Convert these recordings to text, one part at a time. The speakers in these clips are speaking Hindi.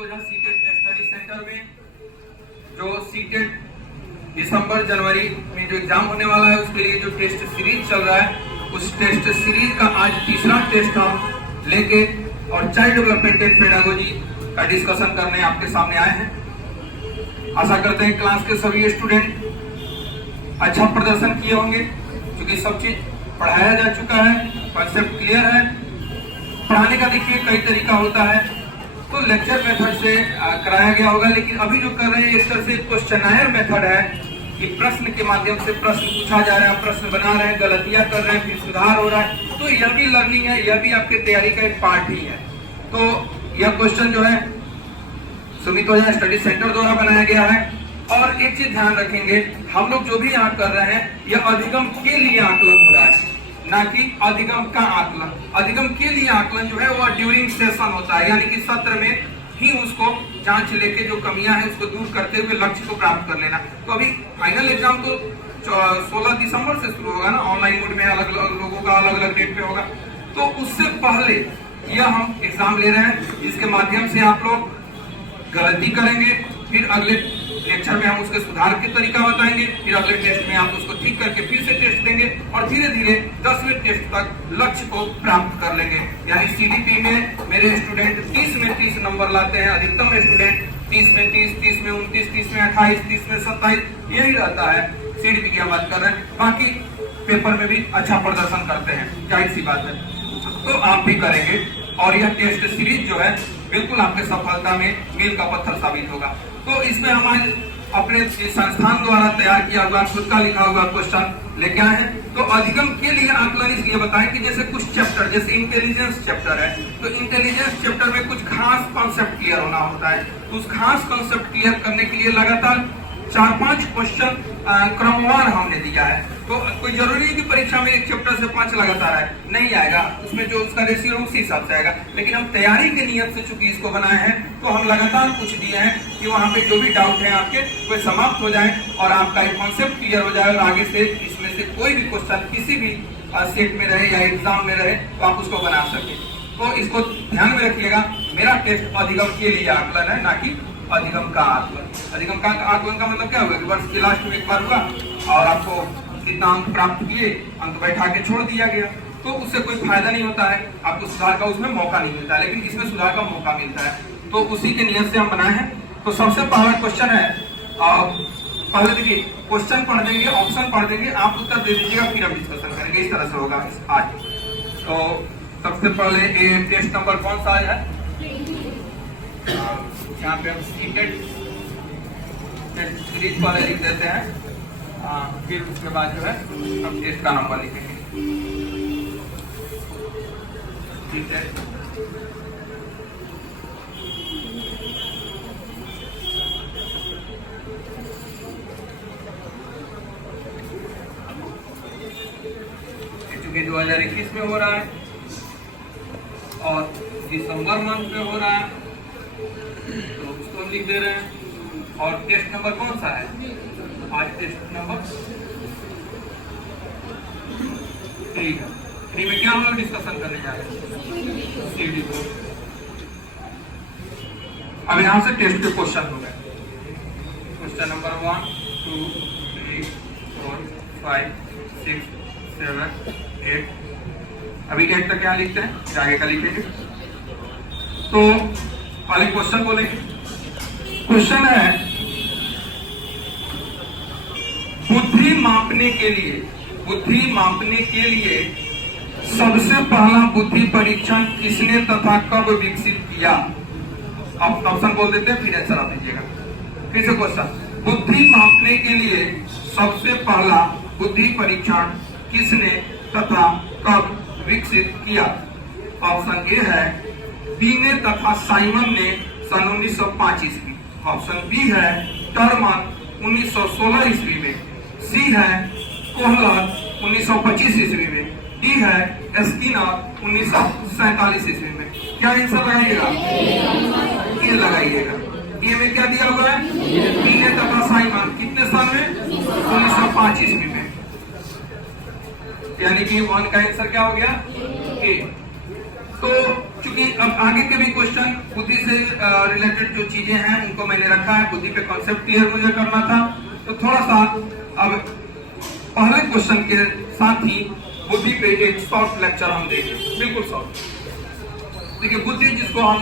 2000 सीटेट स्टडी सेंटर में जो सीटेट दिसंबर जनवरी में जो एग्जाम होने वाला है उसके लिए जो टेस्ट सीरीज चल रहा है, उस टेस्ट सीरीज का आज तीसरा टेस्ट हम लेके और चाइल्ड डेवलपमेंट एंड पेडागोजी का डिस्कशन करने आपके सामने आए हैं। आशा करते हैं क्लास के सभी स्टूडेंट अच्छा प्रदर्शन किए होंगे, क्योंकि सब चीज पढ़ाया जा चुका है, कॉन्सेप्ट क्लियर है। पढ़ाने का देखिए कई तरीका होता है, तो लेक्चर मेथड से कराया गया होगा, लेकिन अभी जो कर रहे हैं इस तरह से क्वेश्चनायर मेथड है कि प्रश्न के माध्यम से प्रश्न पूछा जा रहा है, प्रश्न बना रहे हैं, गलतियां कर रहे हैं, फिर सुधार हो रहा है। तो यह भी लर्निंग है, यह भी आपके तैयारी का एक पार्ट ही है। तो यह क्वेश्चन जो है सुमित ओझा स्टडी सेंटर द्वारा बनाया गया है। और एक चीज ध्यान रखेंगे, हम लोग जो भी यहाँ कर रहे हैं यह अधिगम के लिए आकलन हो रहा है, ना कि अधिगम का आकलन। अधिगम के लिए आकलन जो है वो ड्यूरिंग सेशन होता है, यानी कि सत्र में ही उसको जांच लेके जो कमियां हैं उसको दूर करते हुए लक्ष्य को प्राप्त कर लेना। तो अभी फाइनल एग्जाम तो 16 दिसंबर से शुरू होगा ना, ऑनलाइन मोड में अलग अलग लोगों का अलग अलग डेट पे होगा। तो उससे पहले यह हम एग्जाम ले रहे हैं, जिसके माध्यम से आप लोग गलती करेंगे, फिर अगले लेक्चर में हम उसके सुधार के तरीका बताएंगे, फिर अगले टेस्ट में आप उसको ठीक करके फिर से टेस्ट देंगे और धीरे धीरे 10वें टेस्ट तक लक्ष्य को प्राप्त कर लेंगे। यानी सीडीपी में मेरे स्टूडेंट 30 में 30 नंबर लाते हैं, अधिकतम स्टूडेंट 30 में 30, 30 में 29, 30 में 28, 30 में 27, यही रहता है। सीडीपी की बात कर रहे हैं, बाकी पेपर में भी अच्छा प्रदर्शन करते हैं, जाहिर सी बात है। तो आप भी करेंगे और यह टेस्ट सीरीज जो है बिल्कुल आपके सफलता में मील का पत्थर साबित होगा। तो इसमें हम आज अपने संस्थान द्वारा तैयार किया हुआ खुद का लिखा हुआ क्वेश्चन लेके आए हैं। तो अधिगम के लिए आकलन इसलिए बताएं कि जैसे कुछ चैप्टर, जैसे इंटेलिजेंस चैप्टर है, तो इंटेलिजेंस चैप्टर में कुछ खास कॉन्सेप्ट क्लियर होना होता है। तो उस खास कॉन्सेप्ट क्लियर करने के लिए लगातार 4-5 क्वेश्चन क्रमवार हमने दिया है। तो कोई जरूरी नहीं कि परीक्षा में एक चैप्टर से 5 लगातार है, नहीं आएगा, उसमें जो उसका रेशियो उसी हिसाब से आएगा। लेकिन हम तैयारी के नियत से चूंकि इसको बनाए हैं, तो हम लगातार कुछ दिए हैं कि वहाँ पे जो भी डाउट है आपके वो समाप्त हो जाए और आपका एक कॉन्सेप्ट क्लियर हो जाए और आगे से इसमें से कोई भी क्वेश्चन किसी भी सेट में रहे या एग्जाम में रहे तो आप उसको बना सके। तो इसको ध्यान में रखिएगा, मेरा टेस्ट अधिगम के लिए आकलन है, ना कि अधिगम का आकलन। अधिगम का आकलन का मतलब क्या हुआ कि वर्ष के लास्ट में एक बार हुआ और आपको कितना अंक प्राप्त किए, अंक बैठा के छोड़ दिया गया, तो उससे कोई फायदा नहीं होता है, आपको सुधार का उसमें मौका नहीं मिलता है। लेकिन इसमें सुधार का मौका मिलता है, तो उसी के नियत से हम बनाए हैं। तो सबसे पहला क्वेश्चन है, पहले देखिए क्वेश्चन पढ़ देंगे, ऑप्शन पढ़ देंगे, आप उत्तर दे दीजिएगा, फिर हम डिस्कशन करेंगे। इस तरह से होगा आज। तो सबसे पहले ये टेस्ट नंबर कौन सा है, यहाँ पे हम सीटेट टेस्ट सीरीज वाले लिख देते हैं, फिर उसके बाद जो है हम टेस्ट का नंबर लिखेंगे। ठीक है, चूंकि 2021 में हो रहा है और दिसंबर मंथ में हो रहा है, तो उसको हम लिख दे रहे हैं। और टेस्ट नंबर कौन सा है आज, टेस्ट नंबर 3 है। 3 में क्या हम लोग डिस्कशन करने जा रहे हैं, सीडी को। अब यहां से टेस्ट के क्वेश्चन हो गए। Question number 1, 2, 3, 4, 5, 6, 7, 8। अभी 8 तक क्या लिखते हैं, फिर आगे का लिखेंगे। तो पहले क्वेश्चन बोलेंगे। क्वेश्चन है, बुद्धि मापने के लिए सबसे पहला बुद्धि परीक्षण किसने तथा कब विकसित किया। आप ऑप्शन बोल देते हैं, फिर आंसर आप दीजिएगा। फिर से क्वेश्चन, बुद्धि मापने के लिए सबसे पहला बुद्धि परीक्षण किसने तथा कब विकसित किया। ऑप्शन ए है बीने तथा साइमन ने सन 1905 ईस्वी। ऑप्शन बी है टर्मन 1916 ईस्वी में। सी है कोहलर 1925 ईस्वी में। डी है स्किनर 1947 ईस्वी में। क्या आंसर लगाइएगा, ये लगाइएगा। ये में क्या दिया हुआ है, बीने तथा साइमन कितने साल में, 1905 ईस्वी में। यानी कि 1 का आंसर क्या हो गया, ए। तो चूंकि अब आगे के भी क्वेश्चन बुद्धि से से रिलेटेड जो चीजें हैं उनको मैंने रखा है। बुद्धि पे कॉन्सेप्ट क्लियर मुझे करना था, तो थोड़ा सा अब पहले क्वेश्चन के साथ ही बुद्धि पे एक शॉर्ट लेक्चर हम देंगे, बिल्कुल शॉर्ट। देखिए, बुद्धि जिसको हम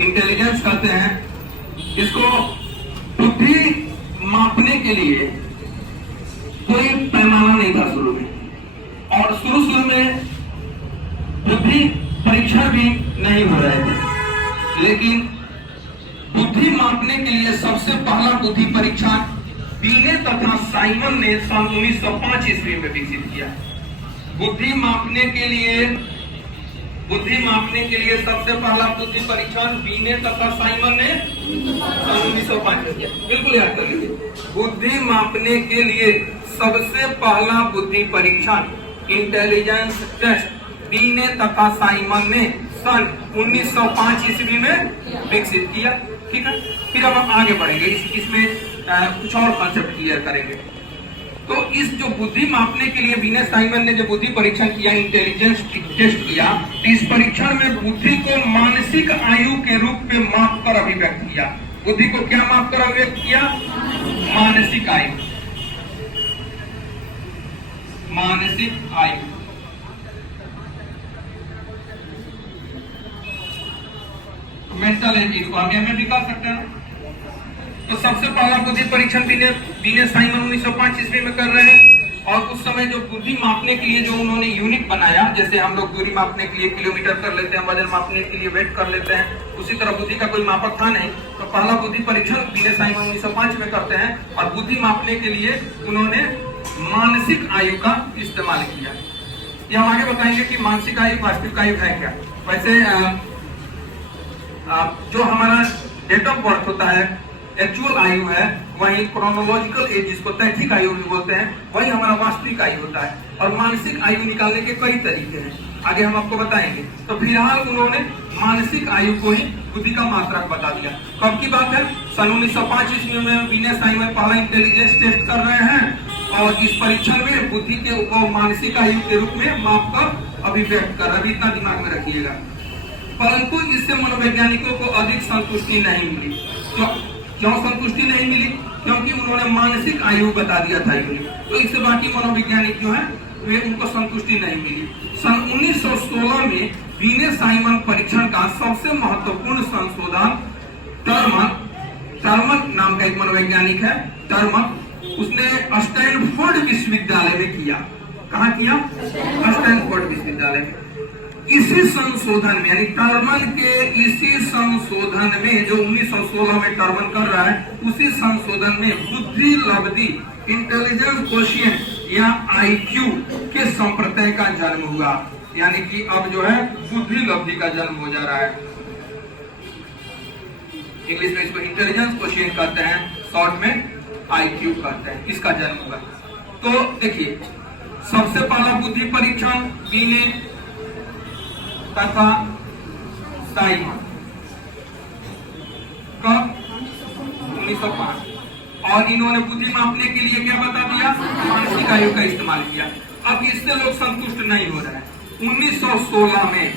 इंटेलिजेंस कहते हैं, इसको बुद्धि मापने के लिए कोई पैमाना नहीं था शुरू में, और शुरू में बुद्धि परीक्षण भी नहीं हो रहे थे। लेकिन बुद्धि मापने के लिए सबसे पहला बुद्धि परीक्षण बीने तथा साइमन ने सन 1905 ईस्वी में विकसित किया। बुद्धि मापने के लिए सबसे पहला बुद्धि परीक्षण बीने तथा साइमन ने सन 1905 में किया। बिल्कुल याद कर लीजिए, बुद्धि मापने के लिए सबसे पहला बुद्धि परीक्षण इंटेलिजेंस टेस्ट बीने तथा साइमन ने सन 1905 ईस्वी में विकसित किया। ठीक है, फिर हम आगे बढ़ेंगे, इसमें कुछ और कॉन्सेप्ट क्लियर करेंगे। तो इस जो बुद्धि मापने के लिए बीने साइमन ने जो बुद्धि परीक्षण किया, इंटेलिजेंस टेस्ट किया, इस परीक्षण में बुद्धि को मानसिक आयु के रूप में माप कर अभिव्यक्त किया। बुद्धि को क्या माप कर अभिव्यक्त किया? मानसिक आयु। मानसिक आयु मेंटल एज, इसको आगे हमें भी कर सकते हैं। तो सबसे पहला बुद्धि परीक्षण बीने साइमन 1905 ईस्वी में कर रहे हैं, और उस समय जो बुद्धि मापने के लिए जो उन्होंने यूनिट बनाया, जैसे हम लोग दूरी मापने के लिए किलोमीटर कर लेते हैं, वजन मापने के लिए वेट कर लेते हैं, उसी तरह बुद्धि का कोई मापक था नहीं। तो पहला बुद्धि परीक्षण बीने साइमन 1905 में करते हैं, और बुद्धि मापने के लिए उन्होंने मानसिक आयु का इस्तेमाल किया। ये हम आगे बताएंगे कि मानसिक आयु वास्तविक आयु है क्या। वैसे जो हमारा डेट ऑफ बर्थ होता है, एक्चुअल आयु है, वही क्रोनोलॉजिकल एज, जिसको तैथिक आयु भी बोलते हैं, वही हमारा वास्तविक आयु होता है। और मानसिक आयु निकालने के कई तरीके हैं, आगे हम आपको बताएंगे। तो फिलहाल उन्होंने मानसिक आयु को ही बुद्धि का मात्रक बता दिया। कब की बात है? सन 1905 ईस्वी में बीने साइमन पहला इंटेलिजेंस टेस्ट कर रहे हैं, और इस परीक्षण में बुद्धि के मानसिक आयु के रूप में माप कर अभिव्यक्त कर, अभी इतना दिमाग में रखिएगा। परंतु इससे मनोवैज्ञानिकों को अधिक संतुष्टि नहीं मिली। क्यों संतुष्टि नहीं मिली? क्योंकि उन्होंने मानसिक आयु बता दिया था यूनिट, तो इससे बाकी मनोवैज्ञानिक जो है वे उनको संतुष्टि नहीं मिली। सन 1916 में बीने साइमन परीक्षण का सबसे महत्वपूर्ण संशोधन टर्मन नाम का एक मनोवैज्ञानिक है, टर्मन, उसने स्टैनफोर्ड विश्वविद्यालय में किया। कहाँ किया? स्टैनफोर्ड विश्वविद्यालय में। इसी संशोधन में, यानी टर्मन के इसी संशोधन में, जो 1916 में टर्मन कर रहा है, उसी संशोधन में बुद्धि लब्धि इंटेलिजेंस क्वोशिएंट या आईक्यू के संप्रत्यय का जन्म हुआ। यानी कि अब जो है बुद्धि लब्धि का जन्म हो जा रहा है। इंग्लिश में इसको इंटेलिजेंस क्वोशिएंट कहते हैं, शॉर्ट में आईक्यू कहते हैं, इसका जन्म हुआ। तो देखिए, सबसे पहला बुद्धि परीक्षण बीने तथा साइमन कब? 1905। और इन्होंने बुद्धि मापने के लिए क्या बता दिया? मानसिक आयु का इस्तेमाल किया। अब इससे लोग संतुष्ट नहीं हो रहे हैं। 1916 में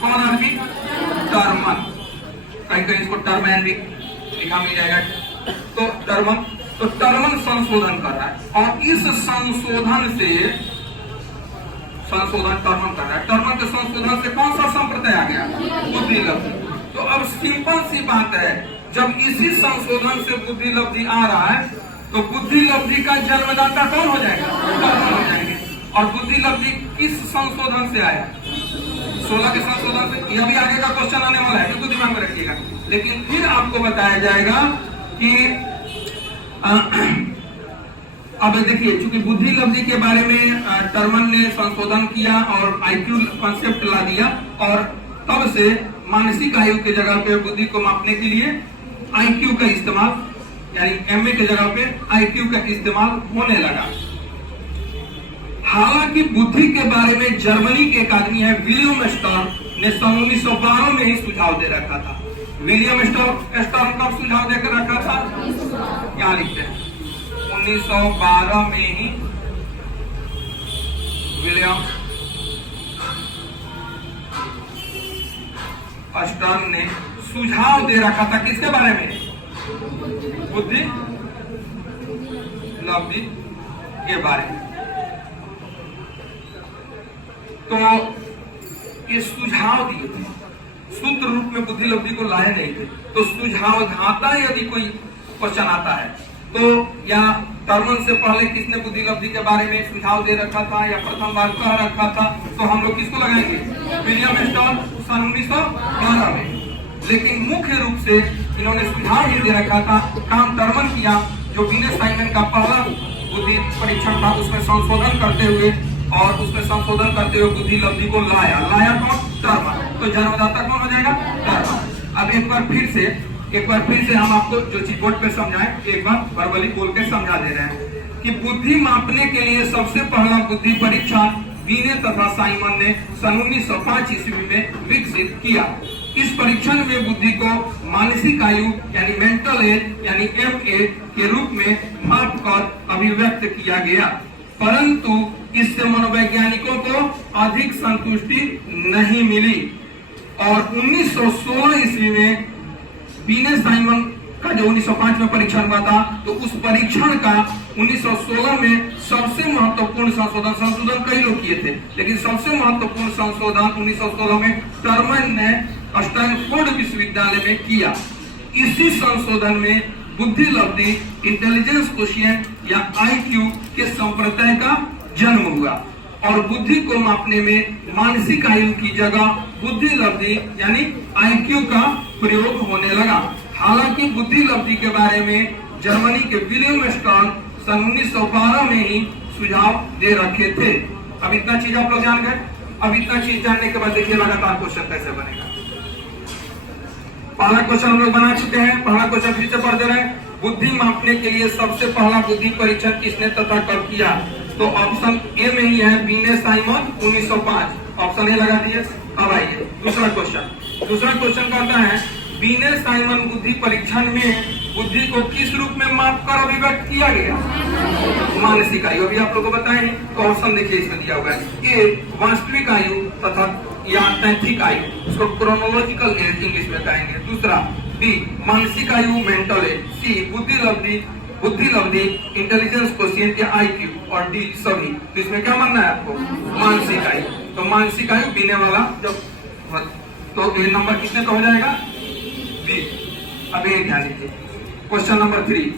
कौन आदमी? टर्मन, कहीं कहीं इसको टर्मन भी लिखा मिल जाएगा। तो टर्मन संशोधन कर रहा है, और इस संशोधन टर्मन कर रहा है। टर्मन के संशोधन से कौन सा संप्रदाय आ गया? बुद्धि लब्धि। तो अब सिंपल सी बात है, जब इसी संशोधन से बुद्धि लब्धि आ रहा है, तो बुद्धि लब्धि का जन्मदाता कौन हो जाएगा? टर्मन हो जाएंगे। और बुद्धि लब्धि किस संशोधन से आया? 16 के संशोधन से। यह भी आगे का क्वेश्चन आने वाला है, बिल्कुल दिमाग में रखिएगा। लेकिन फिर आपको बताया जाएगा कि अब देखिए, चूंकि बुद्धि लब्धि के बारे में टर्मन ने संशोधन किया और आईक्यू कॉन्सेप्ट ला दिया, और तब से मानसिक आयु के जगह पे बुद्धि को मापने के लिए आईक्यू का इस्तेमाल, यानी एमए के जगह पे आईक्यू का इस्तेमाल होने लगा। हालांकि बुद्धि के बारे में जर्मनी के एक आदमी है विलियम स्टर्न ने सन 1912 में ही सुझाव दे रखा था। विलियम स्टर्न कब सुझाव देकर रखा था? क्या लिखते हैं? 1912 में ही विलियम स्टर्न ने सुझाव दे रखा था किसके बारे में? बुद्धि लब्धि के बारे में। तो ये सुझाव दिए थे, सूत्र रूप में बुद्धि लब्धि को लाए नहीं थे। तो सुझाव दाता यदि कोई क्वेश्चन आता है तो या टर्मन से पहले किसने बुद्धि लब्धि के बारे में सुझाव दे रखा था या प्रथम बार कह रखा था, तो हम लोग किसको लगाएंगे? विलियम स्टर्न सन 1912 में। लेकिन मुख्य रूप से इन्होंने सुझाव ही दे रखा था, काम टर्मन किया। जो बीनेस साइमन का पहला बुद्धि परीक्षण था उसमें संशोधन करते हुए बुद्धि लब्धि को लाया कौन? टर्मन। तो जन्मदाता कौन हो जाएगा? टर्मन। अब एक बार फिर से हम आपको जो चीज बोर्ड पे समझाएं, एक बार वर्बली बोल के समझा दे रहे हैं कि बुद्धि मापने के लिए सबसे पहला बुद्धि परीक्षण बीने तथा साइमन ने सन 1905 ईस्वी में विकसित किया। इस परीक्षण में बुद्धि को मानसिक आयु यानी मेंटल एज यानी MA के रूप में माप कर अभिव्यक्त किया गया, परंतु इससे मनोवैज्ञानिकों को अधिक संतुष्टि नहीं मिली और 1916 ईस्वी में बीने साइमन का जो 1905 में परीक्षण हुआ था, तो उस परीक्षण का 1916 में सबसे महत्वपूर्ण संशोधन कई लोग किए थे, लेकिन सबसे महत्वपूर्ण संशोधन 1916 में टर्मन ने स्टैनफोर्ड विश्वविद्यालय में किया। इसी संशोधन में बुद्धि लब्धि इंटेलिजेंस क्वोशिएंट या IQ के संप्रत्यय का जन्म हुआ और बुद्धि को मापने में मानसिक आयु की जगह बुद्धि लब्धि यानी IQ का प्रयोग होने लगा। हालांकि बुद्धि लब्धि के बारे में जर्मनी के विलियम स्टर्न सन 1912 में ही सुझाव दे रखे थे। अब इतना चीज आप लोग जान गए। अब इतना चीज जानने के बाद देखिए लगातार क्वेश्चन कैसे बनेगा। पहला क्वेश्चन हम लोग बना चुके हैं, पहला क्वेश्चन फिर से पढ़ दे रहे हैं। बुद्धि मापने के लिए सबसे पहला बुद्धि परीक्षण किसने तथा कब किया? तो ऑप्शन ए में ही है बीने साइमन 1905। ऑप्शन ए लगा दिए। अब आइए दूसरा क्वेश्चन कहता है बीने साइमन बुद्धि परीक्षण में बुद्धि को किस रूप में माप कर अभिव्यक्त किया गया? मानसिक आयु। अभी आप लोगों को बताएं, तो ऑप्शन देखिए इसमें दिया हुआ है। ए वास्तविक आयु तथा या तैंथिक आयु, उसको क्रोनोलॉजिकल एज इंग्लिश में कहेंगे। दूसरा बी मानसिक आयु मेंटल एज। सी बुद्धि लब्धि इंटेलिजेंस क्वोशिएंट या IQ और डी सभी। तो इसमें क्या मानना है आपको? मानसिक आयु। तो मानसिक आयु बीने वाला जब तो ए नंबर कितने का हो जाएगा? बी। अब ये ध्यान दीजिए क्वेश्चन नंबर 3।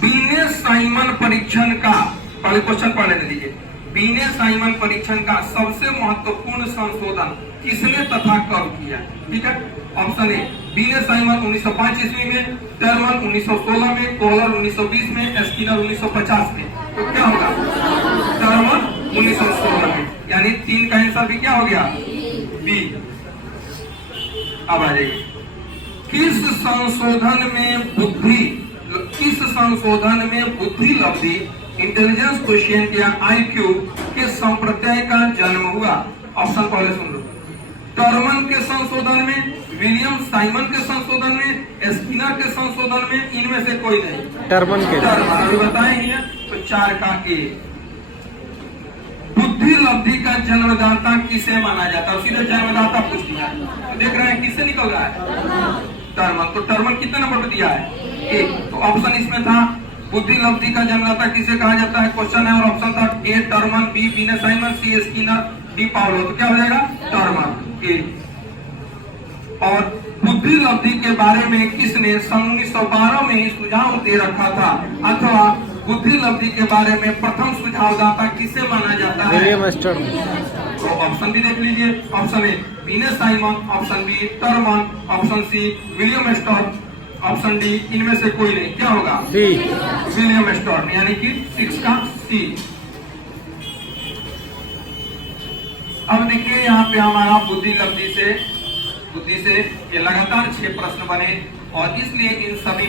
बीने साइमन परीक्षण का पहले क्वेश्चन पढ़ लेने दीजिए। बीने साइमन परीक्षण का सबसे महत्वपूर्ण संशोधन किसने तथा कब किया? ठीक है। ऑप्शन ए बीने साइमन 1905 ईस्वी में, टर्मन 1916 में, कोहलर 1920 में, स्किनर 1950 में। तो क्या होगा? टर्मन 1916 में, यानी 3 का आंसर भी क्या हो गया? बी। अब आ जाइए किस संशोधन में बुद्धि लब्धि इंटेलिजेंस क्वोशिएंट या IQ के संप्रत्यय का जन्म हुआ? ऑप्शन पहले सुन लो। टर्मन के संशोधन में, विलियम साइमन के संशोधन में, स्किनर के संशोधन में, इनमें से कोई नहीं। टर्मन बताए ही है। तो 4 का ए। बुद्धि लब्धि का जन्मदाता किसे माना जाता है? सीधे जन्मदाता पूछ दिया। तो देख रहे हैं किससे निकल रहा है? टर्मन। तो टर्मन कितने नंबर पर दिया है? ए। तो ऑप्शन इसमें था बुद्धि लब्धि का जन्मदाता किसे कहा जाता है? क्वेश्चन है और ऑप्शन था ए टर्मन, बी बीने साइमन, सी स्किनर, डी पावलो। तो क्या हो जाएगा? टर्मन ए। और बुद्धि लब्धि के बारे में किसने सन 1912 में ही सुझाव दे रखा था, अथवा बुद्धि लब्धि के बारे में प्रथम सुझावदाता किसे माना जाता है? William stern. तो ऑप्शन भी देख लीजिए। Option A Binet Simon, option B Terman, option C William Stern, option D इनमें से कोई नहीं। क्या होगा? डी विलियम स्टर्न, यानी कि 6 का सी। अब देखिए यहाँ पे हमारा बुद्धि लब्धि से ये लगातार 6 प्रश्न बने और इसलिए इन सभी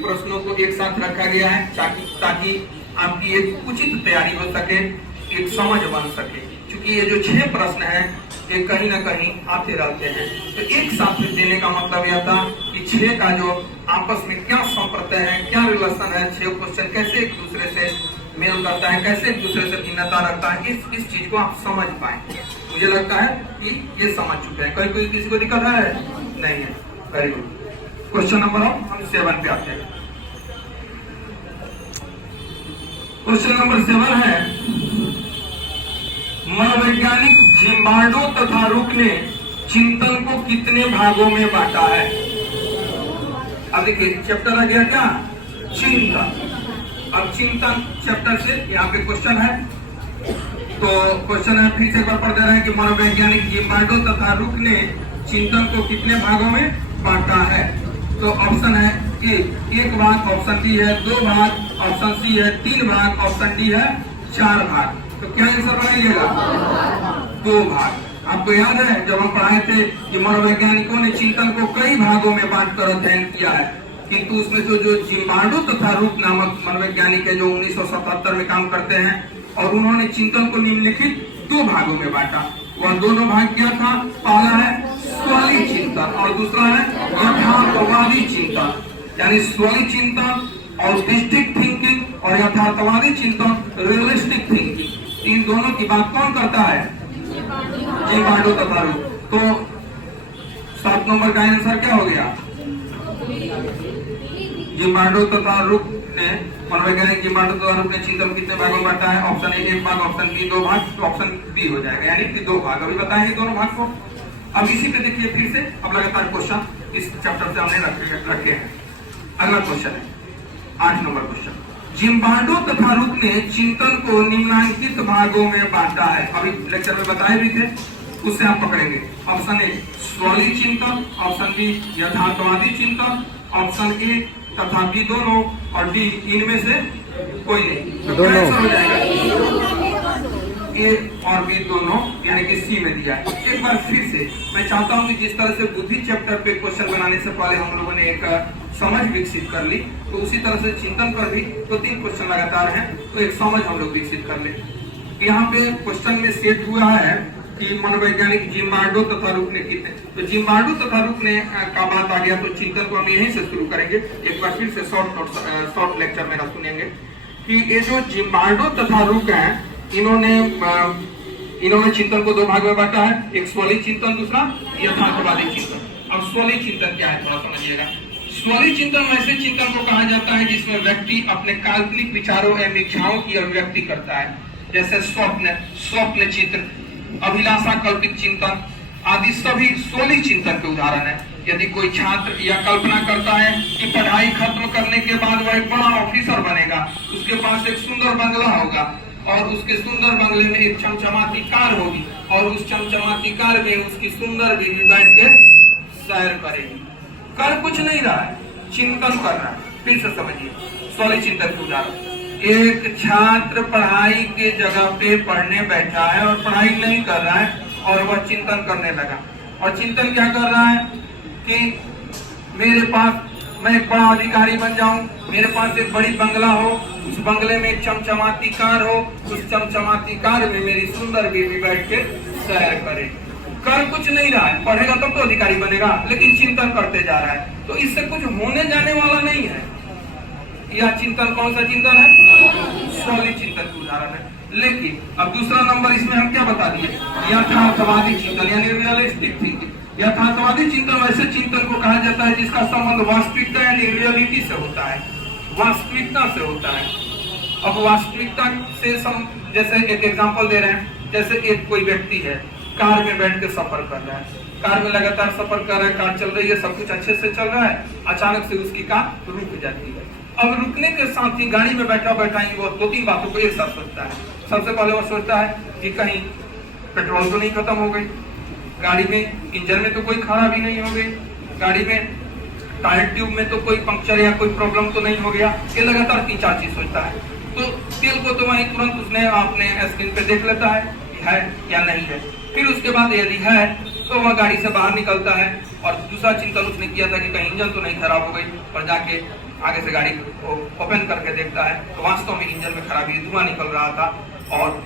प्रश्नों को एक साथ रखा गया है ताकि आपकी एक उचित तैयारी हो सके, एक समझ बन सके। क्योंकि ये जो 6 प्रश्न हैं ये कहीं ना कहीं आते रहते हैं, तो एक साथ देने का मतलब यह था कि 6 का जो आपस में क्या संप्रत्यय है, क्या रिलेशन है, 6 क्वेश्चन कैसे एक दूसरे से मेल करता है, कैसे एक दूसरे से भिन्नता रखता है, इस चीज को आप समझ पाए। मुझे लगता है कि ये समझ चुके हैं। कोई किसी को दिक्कत है? नहीं है। Very good. क्वेश्चन नंबर हम 7 पे आते हैं। क्वेश्चन नंबर 7 है, मनोवैज्ञानिक जिम्बार्डो तथा रुक ने चिंतन को कितने भागों में बांटा है? अब देखिए चैप्टर आ गया क्या? चिंतन। अब चिंतन चैप्टर से यहाँ पे क्वेश्चन है, तो क्वेश्चन है फिर से एक बार पढ़ दे रहे हैं कि मनोवैज्ञानिक जिम्बार्डो तथा रुक ने चिंतन को कितने भागों में बांटा है? तो ऑप्शन है ए 1 भाग, ऑप्शन बी है 2 भाग, ऑप्शन सी है 3 भाग, ऑप्शन डी है 4 भाग। तो क्या आंसर बनेगा? 2 भाग। आपको याद है जब हम पढ़ाए थे कि मनोवैज्ञानिकों ने चिंतन को कई भागों में बांटकर अध्ययन किया है, किंतु उसमें से जो जिम्बार्डो तथा रुक नामक मनोवैज्ञानिक है जो 1977 में काम करते हैं, और उन्होंने चिंतन को निम्नलिखित 2 भागों में बांटा। वह दोनों भाग क्या था? पहला है स्वली चिंतन और दूसरा है यथार्थवादी चिंतन। यानी स्वली चिंतन और डिस्ट्रिक्ट थिंकिंग और यथार्थवादी चिंतन रियलिस्टिक थिंकिंग, इन दोनों की बात कौन करता है? जिम्बार्डो तथा रुक। तो 7 नंबर का आंसर क्या हो गया? जिम्बार्डो तथा रुक ने, मनोवैज्ञानिक जिम्बार्डो तथा रुक ने चिंतन कितने भागों में बांटा है? ऑप्शन ए 1 भाग, ऑप्शन बी 2 भाग, तो ऑप्शन बी हो जाएगा, यानी कि 2 भाग। अभी बताएंगे दोनों भाग को। अब इसी पे देखिए फिर से अब लगातार क्वेश्चन इस चैप्टर से हमने रखे हैं। अगला क्वेश्चन है 8 नंबर क्वेश्चन, जिम्बार्डो तथा रुक ने चिंतन को निम्नलिखित भागों में बांटा है। अभी लेक्चर में बताए भी थे, उससे आप पकड़ेंगे। ऑप्शन ए स्वली चिंतन, ऑप्शन बी यथार्थवादी चिंतन, ऑप्शन ए तथा बी दोनों, और डी इनमें से कोई नहीं। तो क्या आंसर हो जाएगा? ए और बी दोनों, यानी कि सी में दिया है। एक बार फिर से मैं चाहता हूं कि जिस तरह से बुद्धि चैप्टर पे क्वेश्चन बनाने से पहले हम लोगों ने एक समझ विकसित कर ली, तो उसी तरह से चिंतन पर भी 2-3 क्वेश्चन लगातार हैं, तो एक समझ हम लोग विकसित कर ले। यहाँ पे क्वेश्चन में सेट हुआ है कि मनोवैज्ञानिक जिम्बार्डो तथा रुक ने कितने, तो जिम्बार्डो तथा रुक ने का बात आ गया, तो चिंतन को हम यहीं से शुरू करेंगे। एक बार फिर से शॉर्ट लेक्चर मेरा सुनेंगे कि ये जो जिम्बार्डो तथा रुक है, इन्होंने चिंतन को 2 भाग में बांटा है, एक स्वली चिंतन, दूसरा यथार्थवादी चिंतन। अब स्वली चिंतन क्या है थोड़ा समझिएगा। स्वली चिंतन वैसे चिंतन को कहा जाता है जिसमें व्यक्ति अपने काल्पनिक विचारों एवं इच्छाओं की अभिव्यक्ति करता है, जैसे स्वप्न चित्र, अभिलाषा कल्पित चिंतन आदि सभी स्वली चिंतन के उदाहरण है। यदि कोई छात्र यह कल्पना करता है कि पढ़ाई खत्म करने के बाद वह एक बड़ा ऑफिसर बनेगा, उसके पास एक सुंदर बंगला होगा और उसके सुंदर बंगले में एक चमचमाती कार होगी और उस चमचमाती कार में उसकी सुंदर बीवी बैठ के सैर करेगी। कर कुछ नहीं रहा है, चिंतन कर रहा है। फिर से समझिए स्वली चिंतन के उदाहरण। एक छात्र पढ़ाई के जगह पे पढ़ने बैठा है और पढ़ाई नहीं कर रहा है और वह चिंतन करने लगा, और चिंतन क्या कर रहा है कि मेरे पास मैं एक बड़ा अधिकारी बन जाऊं, मेरे पास एक बड़ी बंगला हो, उस बंगले में एक चमचमाती कार हो, उस चमचमाती कार में मेरी सुंदर बीवी बैठ के सैर करे। कर कुछ नहीं रहा है, पढ़ेगा तब तो अधिकारी बनेगा, लेकिन चिंतन करते जा रहा है, तो इससे कुछ होने जाने वाला नहीं है। यह चिंतन कौन सा चिंतन है? स्वली चिंतन का उदाहरण है। लेकिन अब दूसरा नंबर इसमें हम क्या बता दिए? यथार्थवादी चिंतन, यानी रियलिस्टिक थिंकिंग। यथार्थवादी चिंतन वैसे चिंतन को कहा जाता है जिसका संबंध वास्तविकता यानी रियलिटी से होता है, वास्तविकता से होता है। अब वास्तविकता से जैसे एक एग्जांपल दे रहे हैं, जैसे एक कोई व्यक्ति है कार में बैठ के सफर कर रहा है, कार में लगातार सफर कर रहा है, कार चल रही है, सब कुछ अच्छे से चल रहा है, अचानक से उसकी कार रुक जाती है। अब रुकने के साथ ही गाड़ी में बैठा वो 2-3 बातों को एक साथ सोचता है। सबसे पहले वो सोचता है कि कहीं पेट्रोल तो नहीं खत्म हो गई, गाड़ी में इंजन में तो कोई खराबी नहीं हो गई, गाड़ी में टायर ट्यूब में तो कोई पंक्चर या कोई प्रॉब्लम तो नहीं हो गया। ये लगातार 3-4 चीज सोचता है। तो तेल को तो वहीं तुरंत उसने अपने स्क्रीन पे देख लेता है या नहीं है। फिर उसके बाद यदि है तो वह गाड़ी से बाहर निकलता है और दूसरा चिंतन उसने किया था कि कहीं इंजन तो नहीं खराब हो गई, और जाके आगे से गाड़ी को ओपन करके देखता है तो वास्तव में इंजन में खराबी, धुआं निकल रहा था, और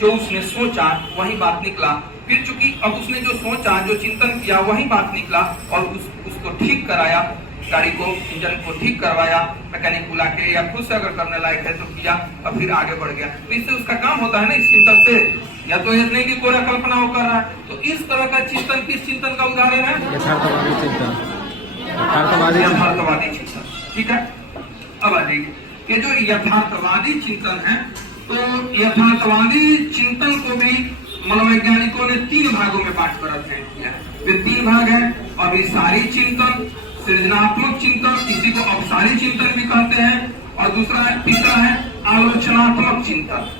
जो उसने सोचा वही बात निकला। फिर चूंकि अब उसने जो सोचा, जो चिंतन किया, वही बात निकला और उसको ठीक कराया, गाड़ी को इंजन को ठीक करवाया, मैकेनिक बुला के, या खुद से अगर करने लायक है तो किया और फिर आगे बढ़ गया। तो इससे उसका काम होता है ना इस चिंतन से, या तो ये नहीं कि कोई कल्पना वो कर रहा है। तो इस तरह का चिंतन किस चिंतन का उदाहरण है? यथार्थवादी चिंतन। यथार्थवादी चिंतन, ठीक है। अब आ जाइए, ये जो यथार्थवादी चिंतन है, तो यथार्थवादी चिंतन को भी मनोवैज्ञानिकों ने 3 भागों में बांट कर अध्ययन किया है। वे 3 भाग है, अभिसारी चिंतन, सृजनात्मक चिंतन, इसी को अपसारी चिंतन भी कहते हैं, और तीसरा है आलोचनात्मक चिंतन।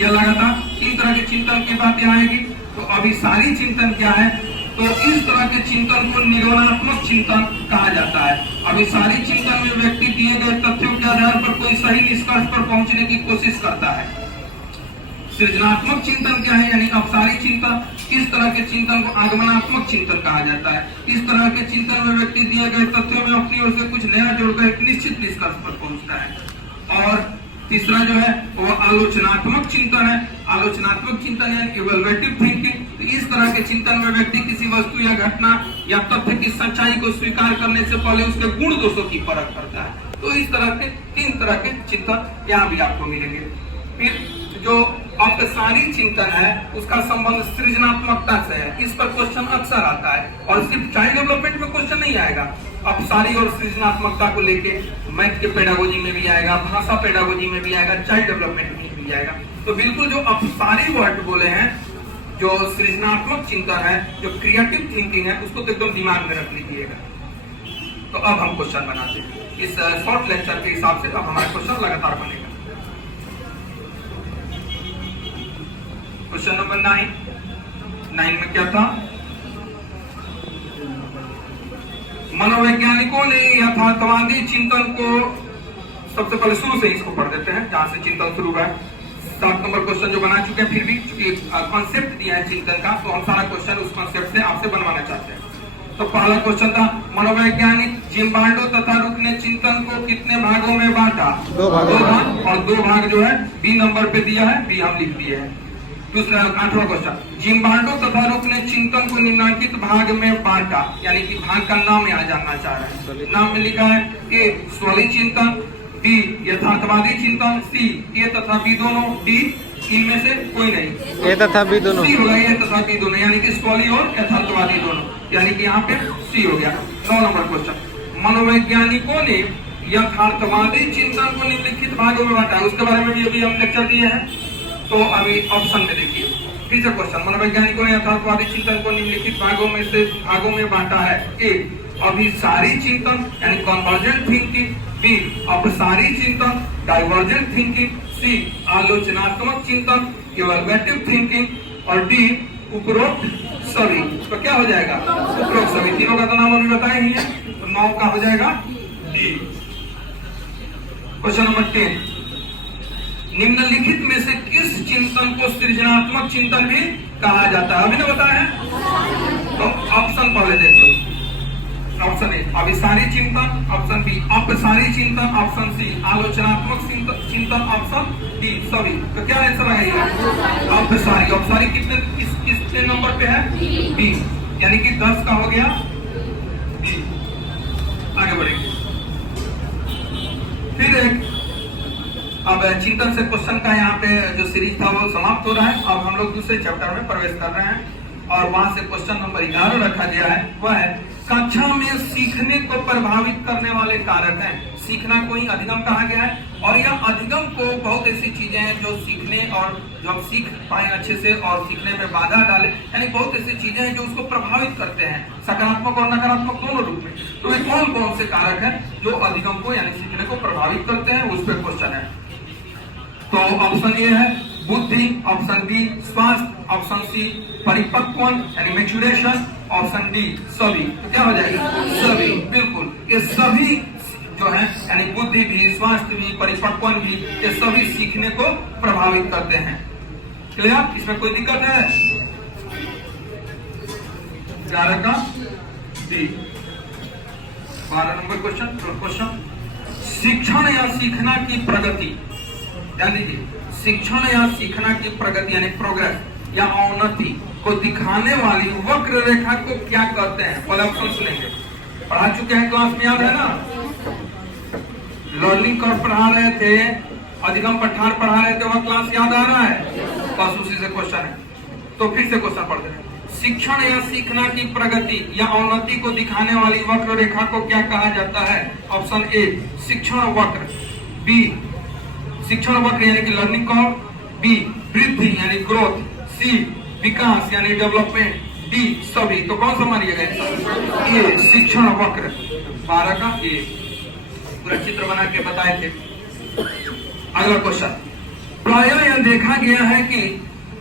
यह लगातार 3 तरह के चिंतन की बातें आएगी। तो अभिसारी चिंतन क्या है? तो इस तरह के चिंतन को निर्गुणात्मक चिंतन कहा जाता है। अभिसारी चिंतन में व्यक्ति दिए गए तथ्यों के आधार पर कोई सही निष्कर्ष पर पहुंचने की कोशिश करता है। सृजनात्मक चिंतन क्या है? यानी अपसारी चिंतन, इस तरह के चिंतन को आगमनात्मक चिंतन कहा जाता है। इस तरह के चिंतन में व्यक्ति दिए गए तथ्यों में अपनी ओर से कुछ नया जोड़कर एक निश्चित निष्कर्ष पर पहुंचता है। और तीसरा जो है वो आलोचनात्मक चिंतन है। आलोचनात्मक चिंतन यानी इवैल्यूएटिव थिंकिंग। तो इस तरह के चिंतन में व्यक्ति किसी वस्तु या घटना या तथ्य की सच्चाई को स्वीकार करने से पहले उसके गुण दोषों की परख करता है। तो इस तरह के 3 तरह के चिंतन यहाँ भी आपको मिलेंगे। फिर जो अपसारी चिंतन है उसका संबंध सृजनात्मकता से है। इस पर क्वेश्चन अक्सर आता है, और सिर्फ चाइल्ड डेवलपमेंट में क्वेश्चन नहीं आएगा, अपसारी और सृजनात्मकता को लेके मैथ के पेडागोजी में भी आएगा, भाषा पेडागोजी में भी आएगा, चाइल्ड डेवलपमेंट में भी आएगा। तो बिल्कुल जो अपसारी वर्ड बोले हैं, जो सृजनात्मक चिंतन है, जो क्रिएटिव थिंकिंग है, उसको तो एकदम दिमाग में रख लीजिएगा। तो अब हम क्वेश्चन बनाते हैं इस शॉर्ट लेक्चर के हिसाब से। अब हमारा क्वेश्चन लगातार बनेगा। क्वेश्चन नंबर 9 में क्या था? मनोवैज्ञानिकों ने यथार्थवादी चिंतन को, सबसे पहले शुरू से इसको पढ़ देते हैं जहां से चिंतन शुरू है। 7 नंबर क्वेश्चन जो बना चुके हैं, फिर भी चूंकि कॉन्सेप्ट दिया है चिंतन का, तो हम सारा क्वेश्चन उस कॉन्सेप्ट से आपसे बनवाना चाहते हैं। तो पहला क्वेश्चन था, मनोवैज्ञानिक जिम्बार्डो तथा रुक ने चिंतन को कितने भागों में बांटा? 2 भाग। और 2 भाग जो है बी नंबर पे दिया है, बी हम लिख दिए हैं। दूसरा 8वां क्वेश्चन, जिम्बार्डो तथा रुक ने चिंतन को निम्नलिखित भाग में बांटा, यानी कि भाग का नाम यहाँ जानना चाह रहे हैं। नाम में लिखा है ए स्वली चिंतन, बी यथार्थवादी चिंतन, सी ए तथा बी दोनों, डी इनमें से कोई नहीं, ए तथा बी दोनों। सी होगा, ए तथा बी दोनों, यानी कि स्वली और यथार्थवादी दोनों, यानी कि यहाँ पे सी हो गया। 9 नंबर क्वेश्चन, मनोवैज्ञानिकों ने यथार्थवादी चिंतन को निम्नलिखित भागों में बांटा, उसके बारे में भी अभी हम लेक्चर दिए हैं। तो अभी ऑप्शन में देखिए, तीसरा क्वेश्चन, मनोवैज्ञानिकों ने यथार्थवादी चिंतन को निम्नलिखित भागों में बांटा है। ए अभिसारी चिंतन यानी कन्वर्जेंट थिंकिंग, बी अपसारी चिंतन डाइवर्जेंट थिंकिंग, सी आलोचनात्मक चिंतन इवैल्यूएटिव थिंकिंग, और डी उपरोक्त सभी। तो क्या हो जाएगा? उपरोक्त सभी। तीनों का तो नाम अभी बताया ही है, तो 9 का हो जाएगा डी। क्वेश्चन नंबर 10, निम्नलिखित में से किस चिंतन को सृजनात्मक चिंतन भी कहा जाता है? अभी ना बताया है, तो ऑप्शन पहले देख लो। ऑप्शन ए अभिसारी चिंतन, ऑप्शन बी अपसारी चिंतन, ऑप्शन सी आलोचनात्मक चिंतन, ऑप्शन डी सभी। तो क्या आंसर आएगा? अपसारी। अपसारी कितने नंबर पे है? बी, यानी कि 10 का हो गया बी। आगे बढ़ेंगे। फिर एक अब चिंतन से क्वेश्चन का यहाँ पे जो सीरीज था वो समाप्त हो रहा है। अब हम लोग दूसरे चैप्टर में प्रवेश कर रहे हैं, और वहां से क्वेश्चन नंबर 11 रखा गया है। वह है, कक्षा में सीखने को प्रभावित करने वाले कारक हैं। सीखना को ही अधिगम कहा गया है, और यह अधिगम को बहुत ऐसी चीजें हैं जो सीखने और जो हम सीख पाए अच्छे से और सीखने में बाधा डाले, यानी बहुत ऐसी चीजें हैं जो उसको प्रभावित करते हैं, सकारात्मक और नकारात्मक दोनों रूप में। तो वे कौन कौन से कारक हैं जो अधिगम को यानी सीखने को प्रभावित करते हैं, उस पर क्वेश्चन है। तो ऑप्शन ए है बुद्धि, ऑप्शन बी स्वास्थ्य, ऑप्शन सी परिपक्व यानी मैच्योरेशन, ऑप्शन डी सभी। तो क्या हो जाएगा? सभी। बिल्कुल, ये सभी जो है यानी बुद्धि भी, स्वास्थ्य भी, परिपक्व भी, ये सभी सीखने को प्रभावित करते हैं। क्लियर? इसमें कोई दिक्कत है? 11 का बी। 12 नंबर क्वेश्चन, शिक्षण या सीखना की प्रगति, ध्यान दीजिए, शिक्षण या सीखना की प्रगति यानी प्रोग्रेस या अवनति को दिखाने वाली वक्र रेखा को क्या कहते हैं? पहले ऑप्शन सुनेंगे। पढ़ा चुके हैं, क्लास में याद है ना? लर्निंग कर्व पढ़ा रहे थे, अधिगम पठार पढ़ा रहे थे, वह क्लास याद आ रहा है? बस उसी से क्वेश्चन है। तो फिर से क्वेश्चन पढ़ते हैं। शिक्षण या सीखना की प्रगति या उन्नति को दिखाने वाली वक्र रेखा को क्या कहा जाता है? ऑप्शन ए शिक्षण वक्र, बी शिक्षण वक्र यानी कि लर्निंग कर्व, बी वृद्धि यानी ग्रोथ, सी विकास यानी डेवलपमेंट, डी सभी। तो कौन सा मानिएगा? ए शिक्षण वक्र। 12 का ए पूरा चित्र बना के बताए थे। अगला क्वेश्चन, प्रायः यह देखा गया है कि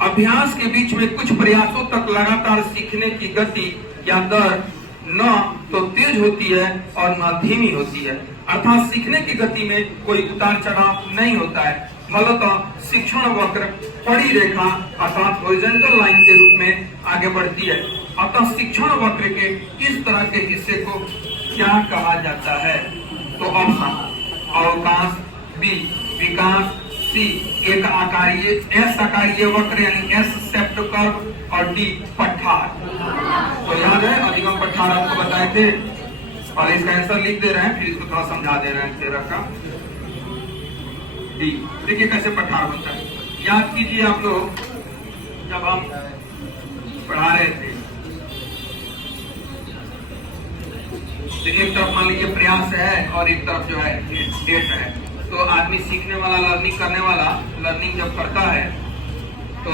अभ्यास के बीच में कुछ प्रयासों तक लगातार सीखने की गति या दर न तो तेज होती है और न धीमी होती है, अर्थात सीखने की गति में कोई उतार चढ़ाव नहीं होता है। फलतः शिक्षण वक्र पड़ी रेखा अर्थात हॉरिजॉन्टल लाइन के रूप में आगे बढ़ती है। अतः शिक्षण वक्र के इस तरह के हिस्से को क्या कहा जाता है? तो ऑप्शन अवकाश, बी विकास, सी एक आकारीय एस आकारीय वक्र यानी एस शेप्ड कर्व, और डी पठार। तो याद है अधिगम पठार आपको बताए थे। पहले इसका आंसर लिख दे रहे हैं, फिर इसको थोड़ा समझा दे रहे हैं। 13 का डी। देखिए कैसे पठार होता है, याद कीजिए आप लोग जब हम पढ़ा रहे थे। देखिए एक तरफ मान लीजिए प्रयास है और एक तरफ जो है डेट है। तो आदमी सीखने वाला, लर्निंग करने वाला, लर्निंग जब करता है तो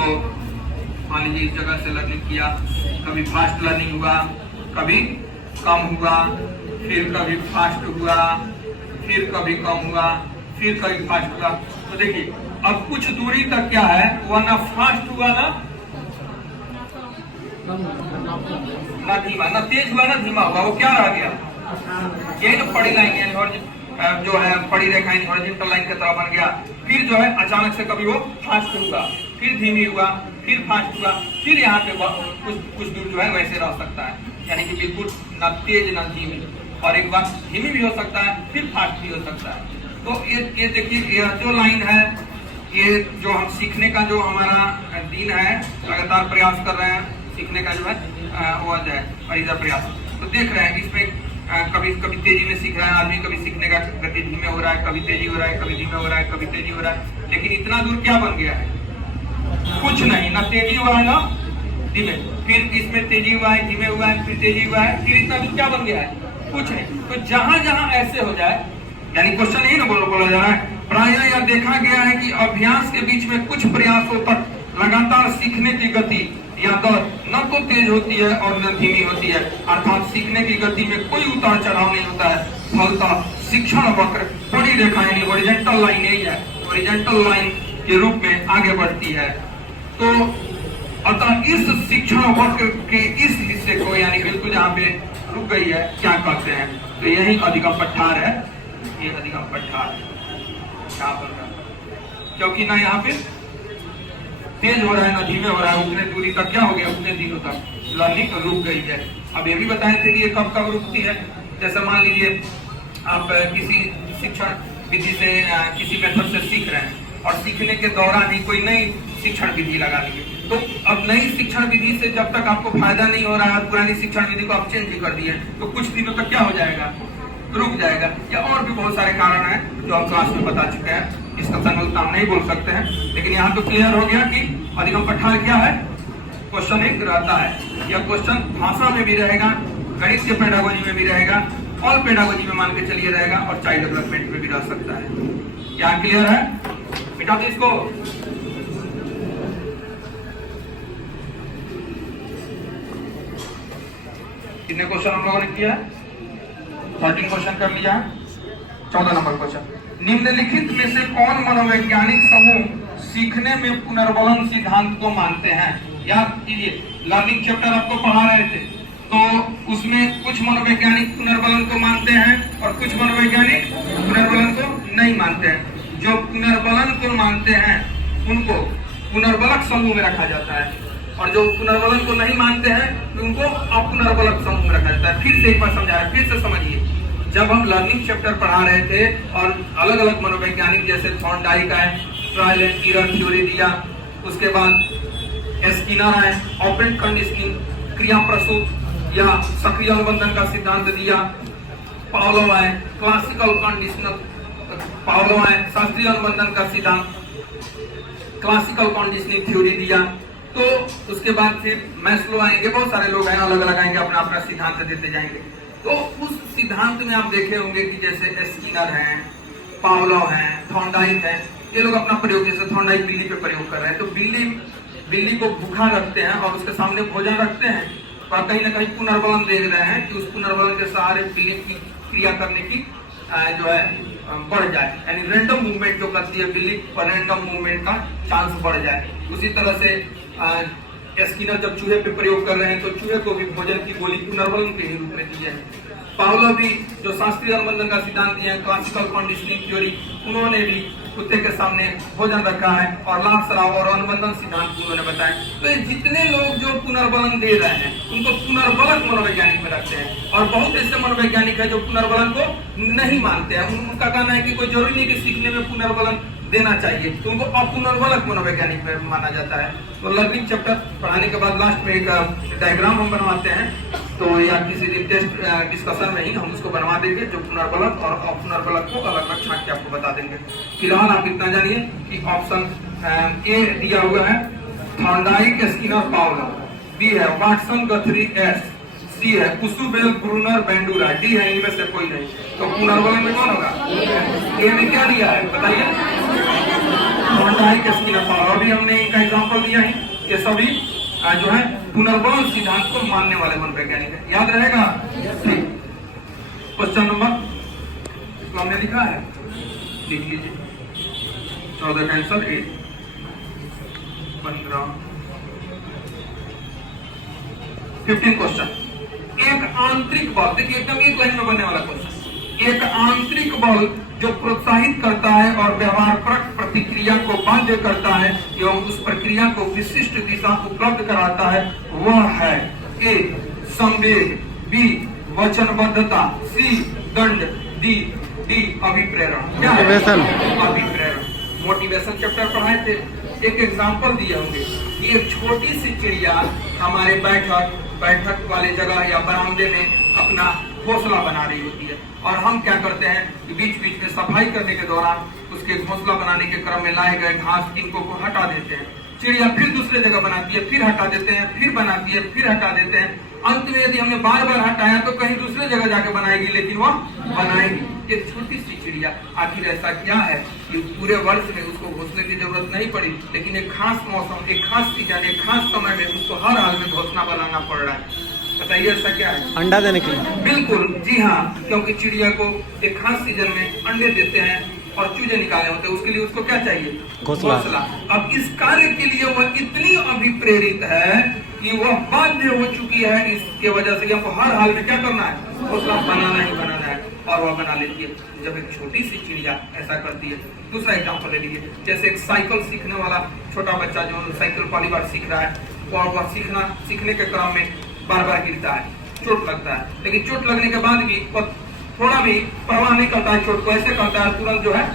मान लीजिए इस जगह से लर्निंग किया, कभी फास्ट लर्निंग हुआ, कभी कम हुआ, फिर कभी फास्ट हुआ, फिर कभी कम हुआ, फिर कभी फास्ट हुआ। तो देखिए अब कुछ दूरी तक क्या है, वह ना फास्ट हुआ ना धीमा, ना तेज हुआ ना धीमा हुआ, वो क्या रह गया? ये जो पड़ी लाइन है जो है पड़ी रेखा हॉरिजॉन्टल लाइन की तरह बन गया। फिर जो है अचानक से कभी वो फास्ट हुआ, फिर धीमी हुआ, फिर फास्ट हुआ, फिर यहाँ पे कुछ दूर जो है वैसे रह सकता है, यानी कि बिल्कुल ना तेज ना धीमी, और एक बार धीमी भी हो सकता है, फिर फास्ट भी हो सकता है। तो ये देखिए यह जो लाइन है, ये जो हम सीखने का जो हमारा दिन है, लगातार प्रयास कर रहे हैं सीखने का जो है वो जो है परिजा प्रयास। तो देख रहे हैं इसमें कभी कभी तेजी में सीख रहा है आदमी, कभी सीखने का गति धीमे हो रहा है, कभी तेजी हो रहा है, कभी धीमे हो रहा है, कभी तेजी हो रहा है। लेकिन इतना दूर क्या बन गया है? कुछ नहीं, ना तेजी हुआ है ना धीमे, फिर इसमें तेजी हुआ है, धीमे हुआ है, फिर तेजी हुआ है, फिर इतना दूर क्या बन गया है? कुछ नहीं। तो जहां जहां ऐसे हो जाए, यानी क्वेश्चन यही ना बोला जा रहा है, प्रायः यह देखा गया है कि अभ्यास के बीच में कुछ प्रयासों तक लगातार सीखने की गति या दर न तो तेज होती है और न धीमी होती है, अर्थात सीखने की गति में कोई उतार चढ़ाव नहीं होता है। फलतः शिक्षण वक्र बड़ी रेखा यानी हॉरिजॉन्टल लाइन यही है, हॉरिजॉन्टल लाइन के रूप में आगे बढ़ती है। तो अतः इस शिक्षण वक्र के इस हिस्से को यानी बिल्कुल जहाँ पे रुक गई है क्या कहते हैं? तो यही अधिगम पठार है, ये अधिगम पठार क्या बन रहा है, क्योंकि ना यहाँ पे तेज हो रहा है ना धीमे हो रहा है, उतने दूरी तक क्या हो गया, उतने दिनों तक लर्निंग रुक गई है। अब ये भी बताए थे कि ये कब कब रुकती है। जैसे मान लीजिए आप किसी शिक्षण विधि से किसी मेथड से सीख रहे हैं और सीखने के दौरान ही कोई नई शिक्षण विधि लगा ली, तो अब नई शिक्षण विधि से जब तक आपको फायदा नहीं हो रहा है, पुरानी शिक्षण विधि को आप चेंज भी कर दिए, तो कुछ दिनों तक क्या हो जाएगा, रुक जाएगा। या और भी बहुत सारे कारण हैं जो हम क्लास में बता चुके हैं, इसका संगलता हम नहीं बोल सकते हैं, लेकिन यहाँ तो क्लियर हो गया कि अधिगम पठार क्या है। क्वेश्चन एक रहता है, यह क्वेश्चन भाषा में भी रहेगा, गणित के पेडागोजी में भी रहेगा, ऑल पेडागोजी में मान के चलिए रहेगा, और चाइल्ड डेवलपमेंट में भी रह सकता है। क्या क्लियर है? बेटा तो इसको कितने क्वेश्चन हम लोगों ने किया है? 13 क्वेश्चन कर लिया है। 14 नंबर क्वेश्चन, निम्नलिखित में से कौन मनोवैज्ञानिक समूह सीखने में पुनर्बलन सिद्धांत को मानते हैं? याद कीजिए लर्निंग चैप्टर आपको पढ़ा रहे थे, तो उसमें कुछ मनोवैज्ञानिक पुनर्बलन को मानते हैं और कुछ मनोवैज्ञानिक पुनर्बलन को नहीं मानते हैं। जो पुनर्बलन को मानते हैं उनको पुनर्बलक समूह में रखा जाता है, और जो पुनर्बलन को नहीं मानते हैं उनको अपुनर्बलक समूह में रखा जाता है। फिर से एक बार समझा रहे, फिर से समझिए। जब हम लर्निंग चैप्टर पढ़ा रहे थे और अलग अलग मनोवैज्ञानिक जैसे थॉर्नडाइक आए, ट्रायल एंड एरर थ्योरी दिया, उसके बाद स्किनर आए, ऑपरेंट कंडीशनिंग, क्रिया प्रसूत, या सक्रिय अनुबंधन का सिद्धांत दिया। पावलोव है क्लासिकल कंडीशनल, पावलोव है शास्त्रीय अनुबंधन का सिद्धांत, क्लासिकल कंडीशनिंग थ्योरी दिया। तो उसके बाद फिर मैस्लो आएंगे, बहुत सारे लोग हैं, अलग अलग आएंगे, अपना अपना सिद्धांत देते जाएंगे। तो उस सिद्धांत में आप देखे होंगे कि जैसे स्किनर हैं, पावलोव हैं, थॉर्नडाइक हैं, ये लोग अपना प्रयोग, जैसे थॉर्नडाइक बिल्ली पे प्रयोग कर रहे हैं। तो बिल्ली को भूखा रखते हैं और उसके सामने भोजन रखते हैं, और कहीं ना कहीं पुनर्बलन देख रहे हैं कि उस पुनर्बलन के सहारे बिल्ली की क्रिया करने की जो है बढ़ जाए, यानी रैंडम मूवमेंट जो करती है बिल्ली, पर रैंडम मूवमेंट का चांस बढ़ जाए। उसी तरह से स्किनर जब चूहे पे प्रयोग कर रहे हैं तो चूहे को भी भोजन की गोली पुनर्बलन के ही रूप में दी है। पावलोव भी जो शास्त्रीय अनुबंधन का सिद्धांत दिया है, क्लासिकल कंडीशनिंग थ्योरी, उन्होंने भी कुत्ते के सामने भोजन रखा है और लाभ सराव और अनुबंधन सिद्धांत उन्होंने बताया। तो ये जितने लोग जो पुनर्बलन दे रहे हैं उनको पुनर्बलक मनोवैज्ञानिक में रखते हैं, और बहुत ऐसे मनोवैज्ञानिक है जो पुनर्बलन को नहीं मानते हैं। उनका कहना है कि कोई जरूरी नहीं कि सीखने में पुनर्बलन देना चाहिए, तो उनको अपुनर्बलक मनोवैज्ञानिक में माना जाता है। तो लर्निंग चैप्टर पढ़ाने के बाद लास्ट में एक डायग्राम हम बनवाते हैं, तो या किसी दिन टेस्ट डिस्कशन में ही हम उसको बनवा देंगे, जो पुनर्बलक और अपुनर्बलक को अलग अलग छांट के आपको बता देंगे। फिलहाल आप इतना जानिए कि ऑप्शन ए दिया हुआ है थॉर्नडाइक, स्किनर, पावलोव, बी है वाटसन, गथरी, एस, सी है कुसुबेल, ब्रूनर, बेंडूरा, डी है इनमें से कोई नहीं। तो पुनर्बलन में कौन होगा? ए में क्या दिया है बताइए? थॉर्नडाइक, स्किनर, पावलोव भी हमने इनका एग्जांपल दिया है। ये सभी जो है पुनर्बलन सिद्धांत को मानने वाले मनोवैज्ञानिक है, याद रहेगा? ठीक। क्वेश्चन नंबर तो हमने लिखा है, लिख लीजिए। 14 का आंसर 8, 15, 15 क्वेश्चन। एक आंतरिक बल, देखिए एकदम एक लाइन में बनने वाला क्वेश्चन। एक आंतरिक बल जो प्रोत्साहित करता है और व्यवहारपरक प्रतिक्रिया को बाध्य करता है एवं उस प्रक्रिया को विशिष्ट दिशा उपलब्ध कराता है, वह है ए संवेग, बी वचनबद्धता, सी दंड, डी अभिप्रेरण। क्या है? अभिप्रेरण। मोटिवेशन चैप्टर पढ़ाए थे, एक एग्जाम्पल दिए होंगे कि एक छोटी सी चिड़िया हमारे बैठक वाले जगह या बरामदे में अपना घोंसला बना रही होती है, और हम क्या करते हैं कि बीच बीच में सफाई करने के दौरान उसके घोंसला बनाने के क्रम में लाए गए घास इनको को हटा देते हैं। चिड़िया फिर दूसरे जगह बनाती है, फिर हटा देते हैं, फिर बनाती है, फिर हटा देते हैं। अंत में यदि हमने बार बार हटाया तो कहीं दूसरे जगह जाके बनाएगी, लेकिन वह बनाएगी। एक छोटी सी चिड़िया, आखिर ऐसा क्या है कि पूरे वर्ष में उसको घोंसले की जरूरत नहीं पड़ी, लेकिन एक खास मौसम, एक खास सीजन, एक खास समय में उसको हर हाल में घोंसला बनाना पड़ रहा है। बताइए ऐसा क्या है? अंडा देने के लिए। बिल्कुल जी हाँ, क्योंकि चिड़िया को एक खास सीजन में अंडे देते हैं और चूजे निकाले होते हैं, उसके लिए उसको क्या चाहिए? घोंसला। अब इस कार्य के लिए वह इतनी अभिप्रेरित है कि वह बाध्य हो चुकी है, इसके वजह से हमको हर हाल में क्या करना है? घोंसला बनाना ही बनाना है, और वह बना लेती है। जब एक छोटी सी चिड़िया ऐसा करती है। दूसरा एग्जाम्पल ले लीजिए, जैसे एक साइकिल सीखने वाला छोटा बच्चा जो साइकिल पहली बार सीख रहा है, और वह सीखने के क्रम में बार बार गिरता है, चोट लगता है, लेकिन चोट लगने के बाद भी वह थोड़ा भी परवाह नहीं करता है, चोट को ऐसे करता है, तुरंत जो है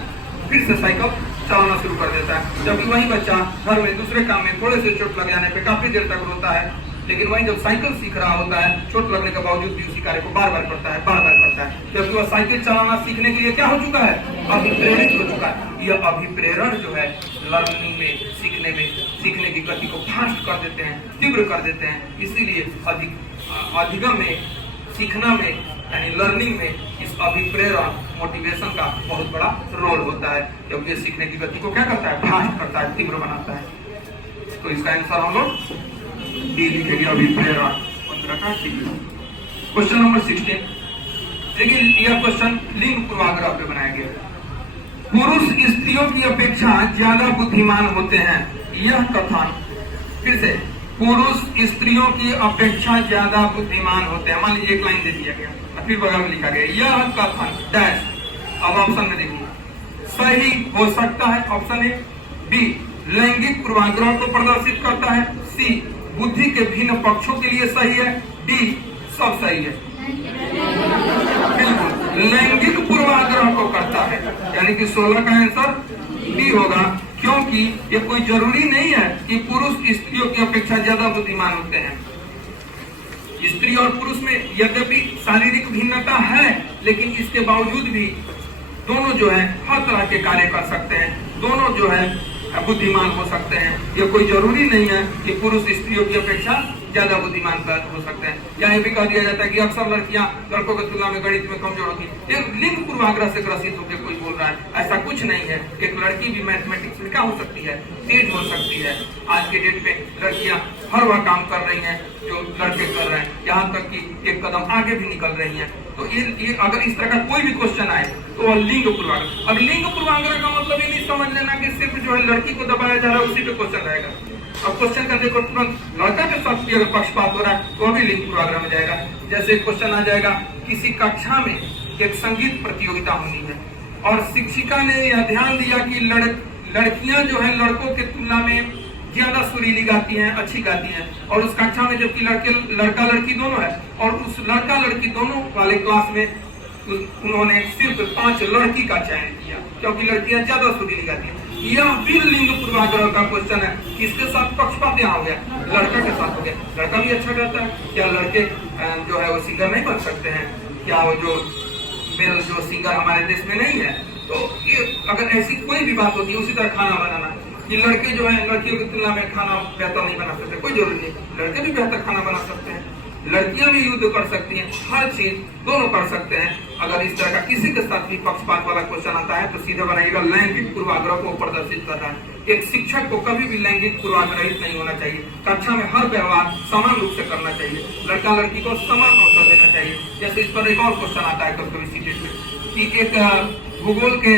फिर से साइकिल चलाना शुरू कर देता है। जबकि वही बच्चा घर में दूसरे काम में थोड़े से चोट लग जाने पे काफी देर तक रोता है, लेकिन वही जब साइकिल सीख रहा होता है, चोट लगने के बावजूद भी उसी कार्य को बार बार करता है, बार बार करता है, जबकि वह साइकिल चलाना सीखने के लिए क्या हो चुका है? अभिप्रेरित हो चुका है। यह अभिप्रेरण जो है लर्निंग में, सीखने की गति को फास्ट कर देते हैं, तीव्र कर देते हैं। इसीलिए अधिगम में, सीखना में, यानी लर्निंग में इस अभिप्रेरण, मोटिवेशन का बहुत बड़ा रोल होता है, क्योंकि ये सीखने की गति को क्या करता है? फास्ट करता है, तीव्र बनाता है। तो इसका आंसर हम लोग डी लिखेंगे, अभिप्रेरण। 15 का ठीक है। क्वेश्चन नंबर 16, देखिए यह क्वेश्चन लिंग पूर्वाग्रह पे बनाया गया। पुरुष स्त्रियों की अपेक्षा ज्यादा बुद्धिमान होते हैं, यह कथन, फिर से, पुरुष स्त्रियों की अपेक्षा ज्यादा बुद्धिमान होते हैं। मान लीजिए एक लाइन दे दिया गया, फिर बगल में लिखा गया यह कथन डैश। अब ऑप्शन में देखिए, सही हो सकता है, ऑप्शन ए। बी लैंगिक पूर्वाग्रह को प्रदर्शित करता है, सी बुद्धि के भिन्न पक्षों के लिए सही है, डी सब सही है। बिल्कुल लैंगिक पूर्वाग्रह को करता है, यानी कि 16 का आंसर डी होगा, क्योंकि ये कोई जरूरी नहीं है कि पुरुष स्त्रियों की अपेक्षा ज्यादा बुद्धिमान होते हैं। स्त्री और पुरुष में यद्यपि शारीरिक भिन्नता है, लेकिन इसके बावजूद भी दोनों जो है हर तरह के कार्य कर सकते हैं, दोनों जो है बुद्धिमान हो सकते हैं। ये कोई जरूरी नहीं है कि पुरुष स्त्रियों की अपेक्षा ज्यादा बुद्धिमान हो सकते हैं। या ये भी कह दिया जाता है कि अक्सर लड़कियां लड़कों की तुलना में गणित में कमजोर होती है। एक लिंग पूर्वाग्रह से ग्रसित होकर कोई बोल रहा है, ऐसा कुछ नहीं है। एक लड़की भी मैथमेटिक्स में क्या हो सकती है, तेज हो सकती है। आज के डेट में लड़कियां हर वह काम कर रही हैं जो लड़के कर रहे हैं, यहाँ तक कि एक कदम आगे भी निकल रही हैं। तो ये अगर इस तरह का कोई भी क्वेश्चन आए तो वह लिंग पूर्वाग्रह। अब लिंग पूर्वाग्रह का मतलब ये नहीं समझ लेना कि सिर्फ जो है लड़की को दबाया जा रहा है उसी पे क्वेश्चन रहेगा। अब क्वेश्चन करने को तुरंत लड़का के साथ भी अगर पक्षपात हो रहा है तो भी लिंग पूर्वाग्रह में जाएगा। जैसे क्वेश्चन आ जाएगा, किसी कक्षा में एक संगीत प्रतियोगिता होनी है और शिक्षिका ने यह ध्यान दिया कि लड़कियां जो है लड़कों की तुलना में ज्यादा सुरीली गाती हैं, अच्छी गाती हैं, और उस कक्षा में जबकि लड़का लड़की दोनों है और उस लड़का लड़की दोनों वाले क्लास में उन्होंने सिर्फ 5 लड़की का चयन किया क्योंकि लड़कियां ज्यादा सुरीली गाती हैं। यह भी लिंग पूर्वाग्रह का क्वेश्चन है। किसके साथ पक्षपात यहाँ हो गया, लड़का के साथ हो गया। लड़का भी अच्छा गाता है, क्या लड़के जो है वो सिंगर नहीं बन सकते हैं? क्या वो जो मेल जो सिंगर हमारे देश में नहीं है? तो ये अगर ऐसी कोई भी बात होती है, उसी तरह खाना बनाना कि लड़के जो है लड़कियों की तुलना में खाना बेहतर नहीं बना सकते, कोई जरूरी नहीं, लड़के भी बेहतर खाना बना सकते हैं, लड़कियां भी युद्ध कर सकती हैं, हर चीज दोनों कर सकते हैं। अगर इस तरह का किसी के साथ भी पक्षपात वाला क्वेश्चन आता है तो सीधे बनाइएगा लैंगिक पूर्वाग्रह को प्रदर्शित कर रहा है। एक शिक्षक को कभी भी लैंगिक पूर्वाग्रहित नहीं होना चाहिए। कक्षा में हर व्यवहार समान रूप से करना चाहिए, लड़का लड़की को समान अवसर देना चाहिए। जैसे इस पर एक और क्वेश्चन आता है कभी सीटेट में कि एक भूगोल के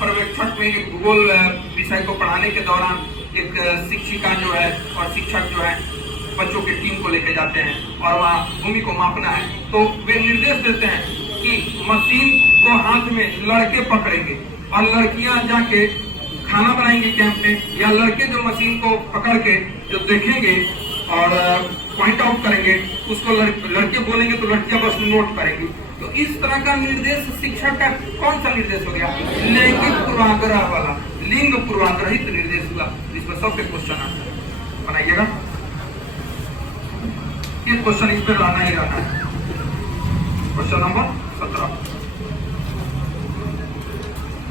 पर्यवेक्षक में एक भूगोल विषय को पढ़ाने के दौरान एक शिक्षिका जो है और शिक्षक जो है बच्चों की टीम को लेके जाते हैं और वहाँ भूमि को मापना है। तो वे निर्देश देते हैं कि मशीन को हाथ में लड़के पकड़ेंगे और लड़कियां जाके खाना बनाएंगे कैंप में, या लड़के जो मशीन को पकड़ के जो देखेंगे और पॉइंट आउट करेंगे उसको लड़के बोलेंगे तो लड़कियां बस नोट करेंगी। तो इस तरह का निर्देश शिक्षक का कौन सा निर्देश हो गया, लैंगिक पूर्वाग्रह वाला, लिंग पूर्वाग्रहित निर्देश हुआ, जिसमें सबके क्वेश्चन आता है। बनाइएगा ये क्वेश्चन, इस पर रहना ही रहना है। क्वेश्चन नंबर 17,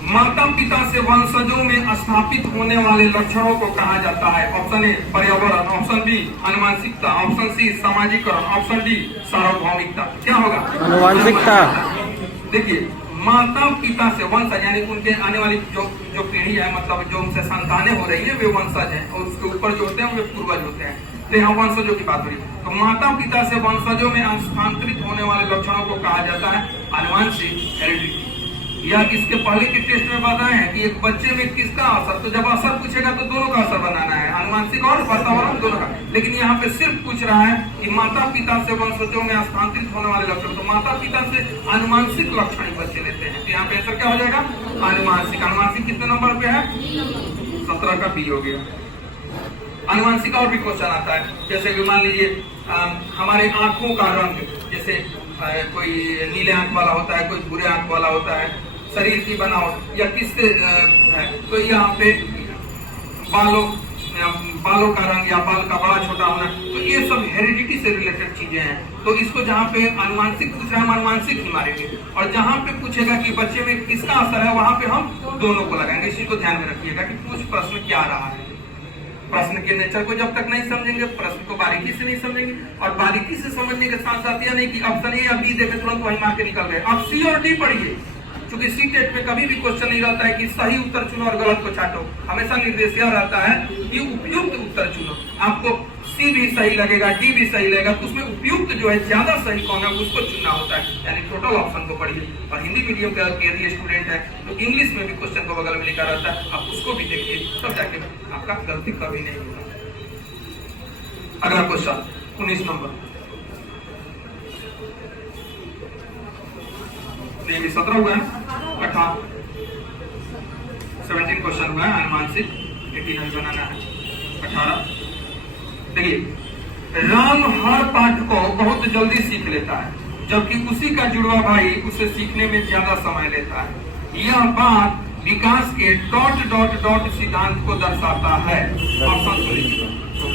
माता पिता से वंशजों में स्थापित होने वाले लक्षणों को कहा जाता है? ऑप्शन ए पर्यावरण, ऑप्शन बी आनुवंशिकता, ऑप्शन सी सामाजिकरण, ऑप्शन डी सार्वभौमिकता। क्या होगा? आनुवंशिकता। देखिए, माता पिता से वंशज यानी उनके आने वाली जो पीढ़ी है, मतलब जो उनसे संतानें हो रही है वे वंशज हैं और उसके ऊपर जो होते हैं वे पूर्वज होते हैं। तो यहाँ वंशजों की बात हो रही है। तो माता पिता से वंशजों में स्थानांतरित होने वाले लक्षणों को कहा जाता है आनुवंशिक, हेरिडिटी। या इसके पहले के टेस्ट में बताए हैं कि एक बच्चे में किसका असर, तो जब असर पूछेगा तो दोनों का असर बनाना है, आनुवंशिक और वातावरण दोनों का। लेकिन यहाँ पे सिर्फ पूछ रहा है कि माता पिता से वंशजों में स्थानांतरित होने वाले लक्षण। तो माता पिता से आनुवंशिक लक्षण बच्चे लेते हैं, तो यहाँ पे आंसर क्या हो जाएगा? आनुवंशिक। आनुवंशिक कितने नंबर पे है? 17 का बी हो गया। आनुवंशिक और भी क्वेश्चन आता है, जैसे कि मान लीजिए हमारे आंखों का रंग, जैसे कोई नीले आंख वाला होता है, कोई भूरे आंख वाला होता है, शरीर की बनावट या किससे है, तो यहाँ पे बालों का रंग या बाल का बड़ा छोटा होना, तो ये सब हेरिडिटी से रिलेटेड चीजें हैं। तो इसको जहाँ पे आनुवंशिक पूछ रहा है हम आनुवंशिक ही मारेंगे, और जहाँ पे पूछेगा कि बच्चे में किसका असर है वहां पे हम दोनों को लगाएंगे। इसी को ध्यान में रखिएगा कि कुछ प्रश्न क्या रहा है। प्रश्न के नेचर को जब तक नहीं समझेंगे, प्रश्न को बारीकी से नहीं समझेंगे, और बारीकी से समझने के साथ साथ यह नहीं कि ऑप्शन ए या बी देखे तुरंत वही मार के निकल गए। अब सी और डी पढ़िए, क्योंकि सी टेट में कभी भी क्वेश्चन नहीं रहता है कि सही उत्तर चुनो और गलत को छाटो। हमेशा निर्देश यह रहता है कि उपयुक्त उत्तर चुनो। आपको सी भी सही लगेगा, डी भी सही लगेगा, तो उसमें उपयुक्त जो है ज्यादा सही कौन है उसको चुनना होता है, यानी टोटल ऑप्शन को पढ़िए। और हिंदी मीडियम का यदि स्टूडेंट है तो इंग्लिश में भी क्वेश्चन को बगल में लिखा रहता है, आप उसको भी देखिए, तब जाके आपका गलती कभी नहीं होगा। अगला क्वेश्चन 19 नंबर, 17 हुआ है, 18 17 क्वेश्चन हुआ है आनुवंशिक, 18 अभी बनाना है, 18। देखिए, राम हर पाठ को बहुत जल्दी सीख लेता है, जबकि उसी का जुड़वा भाई उसे सीखने में ज्यादा समय लेता है। यह बात विकास के ... सिद्धांत को दर्शाता है। ऑप्शन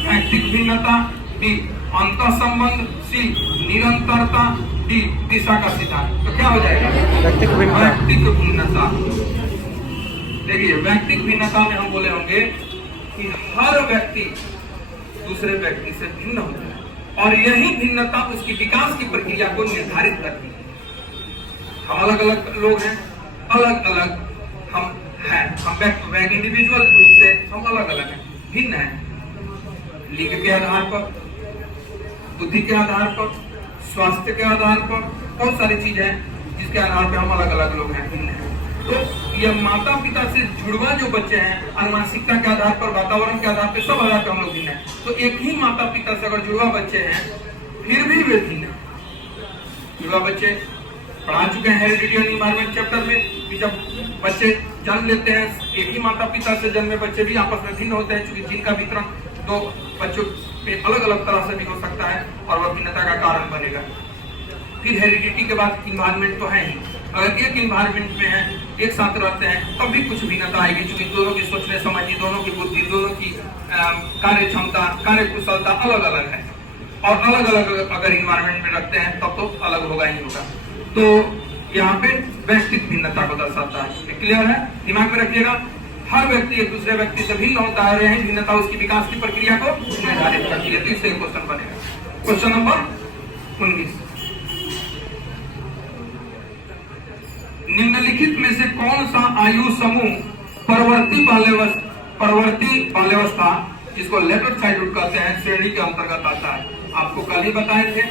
व्यक्तिक भिन्नता, बी अंतः संबंध, सी निरंतरता, डी दिशा का सिद्धांत। तो क्या हो जाएगा? व्यक्तित्व भिन्नता। देखिए व्यक्तित्व भिन्नता में हम बोले होंगे कि हर व्यक्ति दूसरे व्यक्ति से भिन्न होता है और यही भिन्नता उसकी विकास की प्रक्रिया को निर्धारित करती है। हम अलग अलग लोग हैं, अलग अलग हम हैं, हम इंडिविजुअल रूप से हम अलग अलग हैं, भिन्न हैं, लिंग के आधार पर, बुद्धि के आधार पर, स्वास्थ्य के आधार पर, बहुत सारी चीजें हैं जिसके आधार पर हम अलग अलग लोग हैं, भिन्न हैं। तो यह माता पिता से जुड़वा जो बच्चे हैं, अनुवांशिकता के आधार पर, वातावरण के आधार पर, सब आधार पर हम लोग भिन्न हैं। तो एक ही माता पिता से अगर जुड़वा बच्चे हैं फिर भी वे भिन्न हैं। जुड़वा बच्चे पढ़ा चुके हैं हेरिडिटी एंड एनवायरनमेंट चैप्टर में कि जब बच्चे जन्म लेते हैं एक ही माता पिता से जन्मे बच्चे भी आपस में भिन्न होते हैं, क्योंकि जिनका वितरण दो बच्चों पे अलग अलग तरह से भी हो सकता है और वह भिन्नता का कारण बनेगा। फिर हेरिडिटी के बाद इन्वायरमेंट तो है ही, अगर एक इन्वायरमेंट में है, एक साथ रहते हैं तब भी कुछ भिन्नता आएगी, क्योंकि दोनों की सोचने समझने, दोनों की बुद्धि, दोनों की कार्य क्षमता, कार्य कुशलता अलग अलग है और अलग अलग अगर इन्वायरमेंट में रखते हैं तब तो अलग होगा ही होगा। तो यहाँ पे व्यक्तित्व भिन्नता को दर्शाता है। क्लियर है? दिमाग में रखिएगा, हर व्यक्ति एक दूसरे व्यक्ति से भिन्न होता है और यही भिन्नता उसकी विकास की प्रक्रिया को निर्धारित करती है। तो इससे क्वेश्चन बनेगा। क्वेश्चन नंबर 19, निम्नलिखित में से कौन सा आयु समूह परवर्ती बाल्यावस्था जिसको लेटर चाइल्डहुड कहते हैं श्रेणी के अंतर्गत आता है? आपको कल ही बताए थे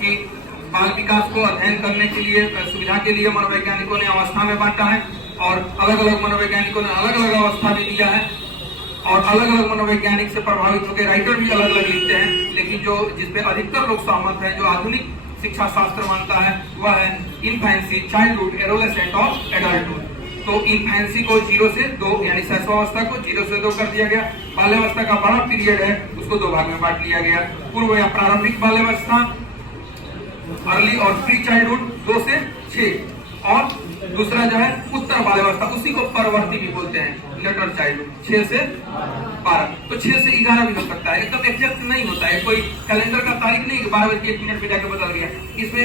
कि बाल विकास को अध्ययन करने के लिए, सुविधा के लिए मनोवैज्ञानिकों ने अवस्था में बांटा है और अलग अलग मनोवैज्ञानिकों ने अलग अलग अवस्था भी दिया है और अलग अलग मनोवैज्ञानिक से प्रभावित होकर राइटर भी अलग अलग लिखते हैं, लेकिन जो जिसपे अधिकतर लोग सहमत हैं, जो आधुनिक शिक्षा शास्त्र मानता है, वह है इन्फेंसी, चाइल्डहुड, एडोलेसेंट और एडल्टहुड। तो इन्फेंसी को 0 से 2 यानी शैशवावस्था को 0 से 2 कर दिया गया। बाल्यावस्था का बड़ा पीरियड है उसको 2 भाग में बांट लिया गया, पूर्व या प्रारंभिक बाल्यावस्था अर्ली और प्री चाइल्डहुड 2 से 6 और दूसरा जो है उत्तर बाल्यावस्था, उसी को परवर्ती भी बोलते हैं, लेटर चाइल्डहुड 6 से 12। तो 6 से 11 भी हो सकता है, एकदम एग्जैक्ट नहीं होता है, कोई कैलेंडर का तारीख नहीं 12:01 पे जाके बदल गया। इसमें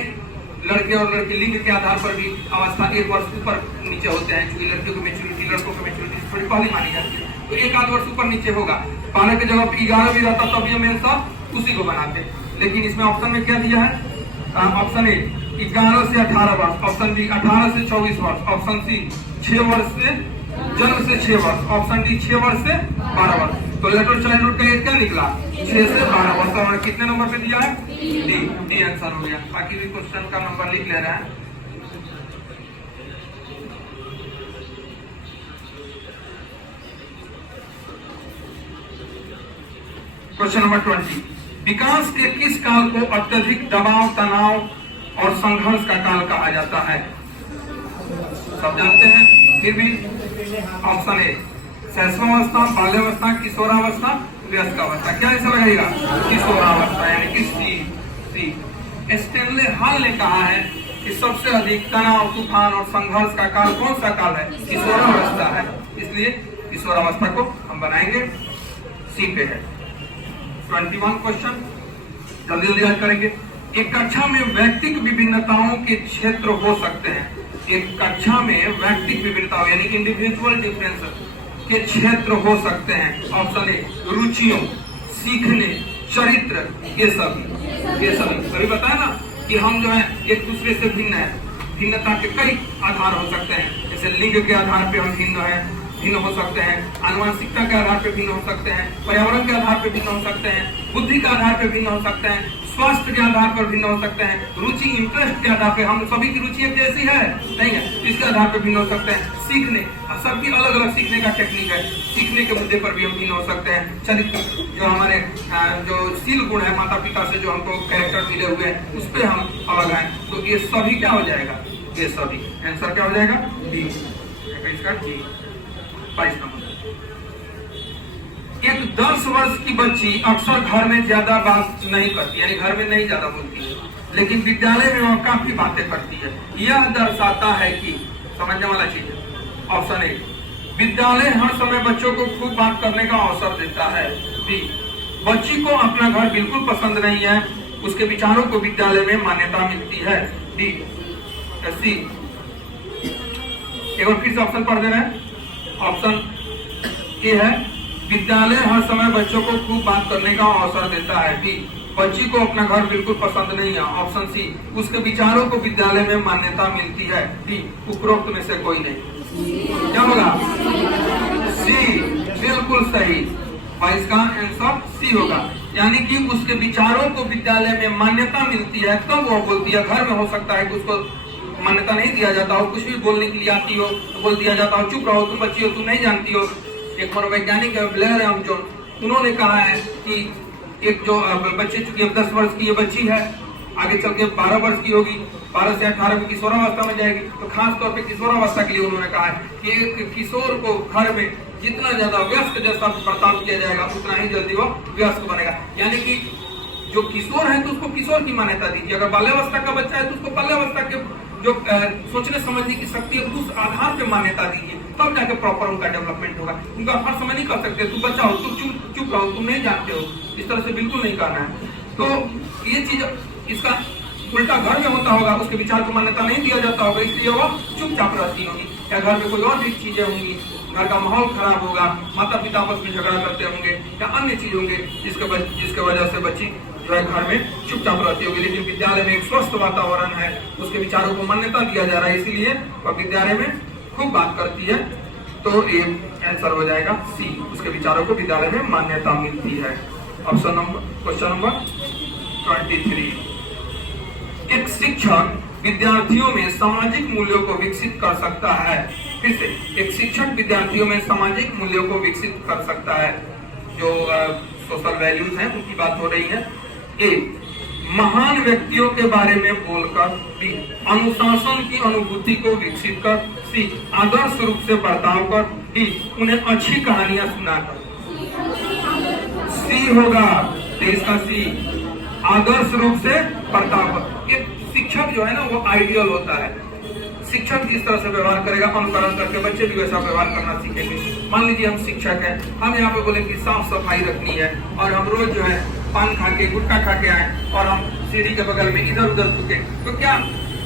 लड़के और लड़की लिंग के आधार पर भी अवस्था 1 वर्ष ऊपर नीचे होते हैं, क्योंकि लड़कियों की मेच्योरिटी, लड़कों की मेच्योरिटी थोड़ी पहले मानी जाती है, तो 1 आध वर्ष ऊपर नीचे होगा। 12 की जगह 11 भी रहता तब ये मेन सब उसी को बनाते। लेकिन इसमें ऑप्शन में क्या दिया है? ऑप्शन ए 11 से 18 वर्ष, ऑप्शन बी 18 से 24 वर्ष, ऑप्शन सी 6 वर्ष से जन्म से 6 वर्ष, ऑप्शन डी 6 वर्ष से 12 वर्ष। तो लेटर चाइल्डहुड का क्या निकला? 6 से 12 वर्ष। और कितने नंबर पे दिया है? डी आंसर हो गया। बाकी भी क्वेश्चन का नंबर लिख ले रहे हैं। क्वेश्चन नंबर 20, विकास के किस काल को अत्यधिक दबाव, तनाव और संघर्ष का काल कहा जाता है? सब जानते हैं, फिर भी ऑप्शन ए शैशवावस्था, बाल्यावस्था, किशोरावस्था, वयस्कावस्था। क्या ऐसा लगेगा? किशोरावस्था यानी कि सी। स्टेनले हॉल ने कहा है कि सबसे अधिक तनाव, तूफान और संघर्ष का काल कौन सा काल है? किशोरावस्था है, इसलिए किशोरावस्था को हम बनाएंगे सी पे है। 21 क्वेश्चन जल्दी जल्दी हल करेंगे। एक कक्षा में व्यक्तिक विभिन्नताओं के क्षेत्र हो सकते हैं। एक कक्षा में व्यक्तिक विभिन्नताओं यानी इंडिविजुअल डिफरेंस के क्षेत्र हो सकते हैं। ऑप्शन ए रुचियों, सीखने, चरित्र, ये सभी सभी बताया ना कि हम जो है एक दूसरे से भिन्न है। भिन्नता के कई आधार हो सकते हैं, जैसे लिंग के आधार पे हम भिन्न हो सकते हैं, आनुवंशिकता के आधार पे भिन्न हो सकते हैं, पर्यावरण के आधार पे भिन्न हो सकते हैं, बुद्धि के आधार पे भिन्न हो सकते हैं, स्वास्थ्य के आधार पर भिन्न हो सकते हैं, रुचि, इंटरेस्ट के आधार पे, हम सभी की रुचि एक जैसी है नहीं है, इसके आधार पर भिन्न हो सकते हैं। सीखने, सबकी अलग अलग सीखने का टेक्निक है, सीखने के मुद्दे पर भी हम भिन्न हो सकते हैं। चरित्र, जो हमारे जो शील गुण है माता पिता से जो हमको कैरेक्टर मिले हुए हैं, उस पर हम अलग हैं। तो ये सभी क्या हो जाएगा? ये सभी। आंसर क्या हो जाएगा? बी। इसका डी। 22 नंबर। एक 10 वर्ष की बच्ची अक्सर घर में ज्यादा बात नहीं करती, यानी घर में नहीं ज्यादा बोलती है, लेकिन विद्यालय में वह काफी बातें करती है। यह दर्शाता है कि, समझने वाला चीज है। ऑप्शन ए, विद्यालय हर समय बच्चों को खूब बात करने का अवसर देता है। बी, बच्ची को अपना घर बिल्कुल पसंद नहीं है, उसके विचारों को विद्यालय में मान्यता मिलती है। D C. एक बार फिर से ऑप्शन पढ़ दे रहे हैं। ऑप्शन ए है विद्यालय हर समय बच्चों को खूब बात करने का अवसर देता है। बी बच्ची को अपना घर बिल्कुल पसंद नहीं है। ऑप्शन सी उसके विचारों को विद्यालय में मान्यता मिलती है। डी उपरोक्त में से कोई नहीं। क्या होगा? सी बिल्कुल सही। इसका आंसर सी होगा, यानी कि उसके विचारों को विद्यालय में मान्यता मिलती है तब वो बोलती है। घर में हो सकता है कि उसको मान्यता नहीं दिया जाता हो, कुछ भी बोलने के लिए आती हो तो बोल दिया जाता हो चुप रहो तुम बच्ची हो, तुम नहीं जानती हो। एक मनोवैज्ञानिक ब्लेयर आर्मस्ट्रांग, उन्होंने कहा है कि एक जो बच्चे, चूंकि 10 वर्ष की ये बच्ची है, आगे चल के 12 वर्ष की होगी, 12 से 18 में किशोरावस्था में जाएगी, तो खास तौर पे किशोरावस्था के लिए उन्होंने कहा है कि एक किशोर को घर में जितना ज्यादा व्यस्क जैसा बर्ताव किया जाएगा उतना ही जल्दी वो व्यस्क बनेगा। यानी कि जो किशोर है तो उसको किशोर की मान्यता दीजिए, अगर बाल्यावस्था का बच्चा है तो उसको बाल्यावस्था के जो सोचने समझने की शक्ति है उस आधार पे मान्यता दीजिए, तब जाके प्रॉपर उनका डेवलपमेंट होगा। उनका हर समय नहीं कर सकते तुम बच्चा हो तुम चुप रहो तुम नहीं जानते हो, इस तरह से बिल्कुल नहीं करना है। तो ये चीज इसका उल्टा घर में होता होगा, उसके विचार को मान्यता नहीं दिया जाता होगा, इसलिए वो चुपचाप रहती होगी, या घर में कोई और भी चीजें होंगी, घर का माहौल खराब होगा, माता पिता आपस में झगड़ा करते होंगे या अन्य चीज होंगे जिसके वजह से बच्ची जो है घर में चुपचाप रहती होगी। लेकिन विद्यालय में एक स्वस्थ वातावरण है, उसके विचारों को मान्यता दिया जा रहा है, इसीलिए वह विद्यालय में खूब बात करती है। तो ये आंसर हो जाएगा सी, उसके विचारों को विद्यालय में मान्यता मिलती है। Option number question number 23। एक शिक्षक विद्यार्थियों में सामाजिक मूल्यों को विकसित कर सकता है। फिर से, एक शिक्षक विद्यार्थियों में सामाजिक मूल्यों को विकसित कर सकता है। जो सोशल वैल्यूज हैं उनकी बात हो रही है। ए महान व्यक्तियों के बारे में बोलकर। बी अनुशासन की अनुभूति को विकसित कर। सी आदर्श रूप से बर्ताव कर। डी उन्हें अच्छी कहानियां सुनाकर। सी होगा, इसका सी आदर्श रूप से बर्ताव कर। एक शिक्षक जो है ना वो आइडियल होता है, शिक्षक जिस तरह से व्यवहार करेगा अनुकरण करके बच्चे भी वैसा व्यवहार करना सीखेंगे। मान लीजिए हम शिक्षक हैं, हम यहाँ पे बोले कि साफ सफाई रखनी है और हम रोज जो है पान खा के गुटखा खा के आए और हम सीढ़ी के बगल में इधर उधर थूके, तो क्या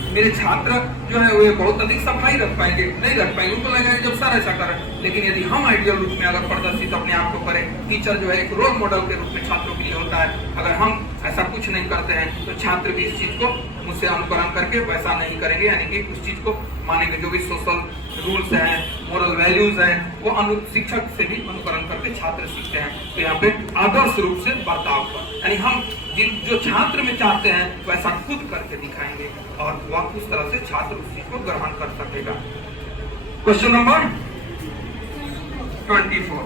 मेरे छात्र जो है वो बहुत अधिक सफाई रख पाएंगे? नहीं रख पाएंगे, उनको लगेगा जब सर ऐसा करें। लेकिन यदि हम आइडियल रूप में अगर प्रदर्शित अपने आप को करें, टीचर जो है एक रोल मॉडल के रूप में छात्रों के लिए होता है, अगर हम ऐसा कुछ नहीं करते हैं तो छात्र भी इस चीज को मुझसे अनुकरण करके वैसा नहीं करेंगे, यानी कि उस चीज को मानेंगे। जो भी सोशल रूल्स हैं, मोरल वैल्यूज हैं, वो शिक्षक से भी अनुकरण करके छात्र सीखते हैं। तो यहाँ पे आदर्श रूप से बर्ताव कर, यानी हम जो छात्र में चाहते हैं वैसा खुद करके दिखाएंगे और वह उस तरह से छात्र उस चीज को ग्रहण कर सकेगा। Question number 24।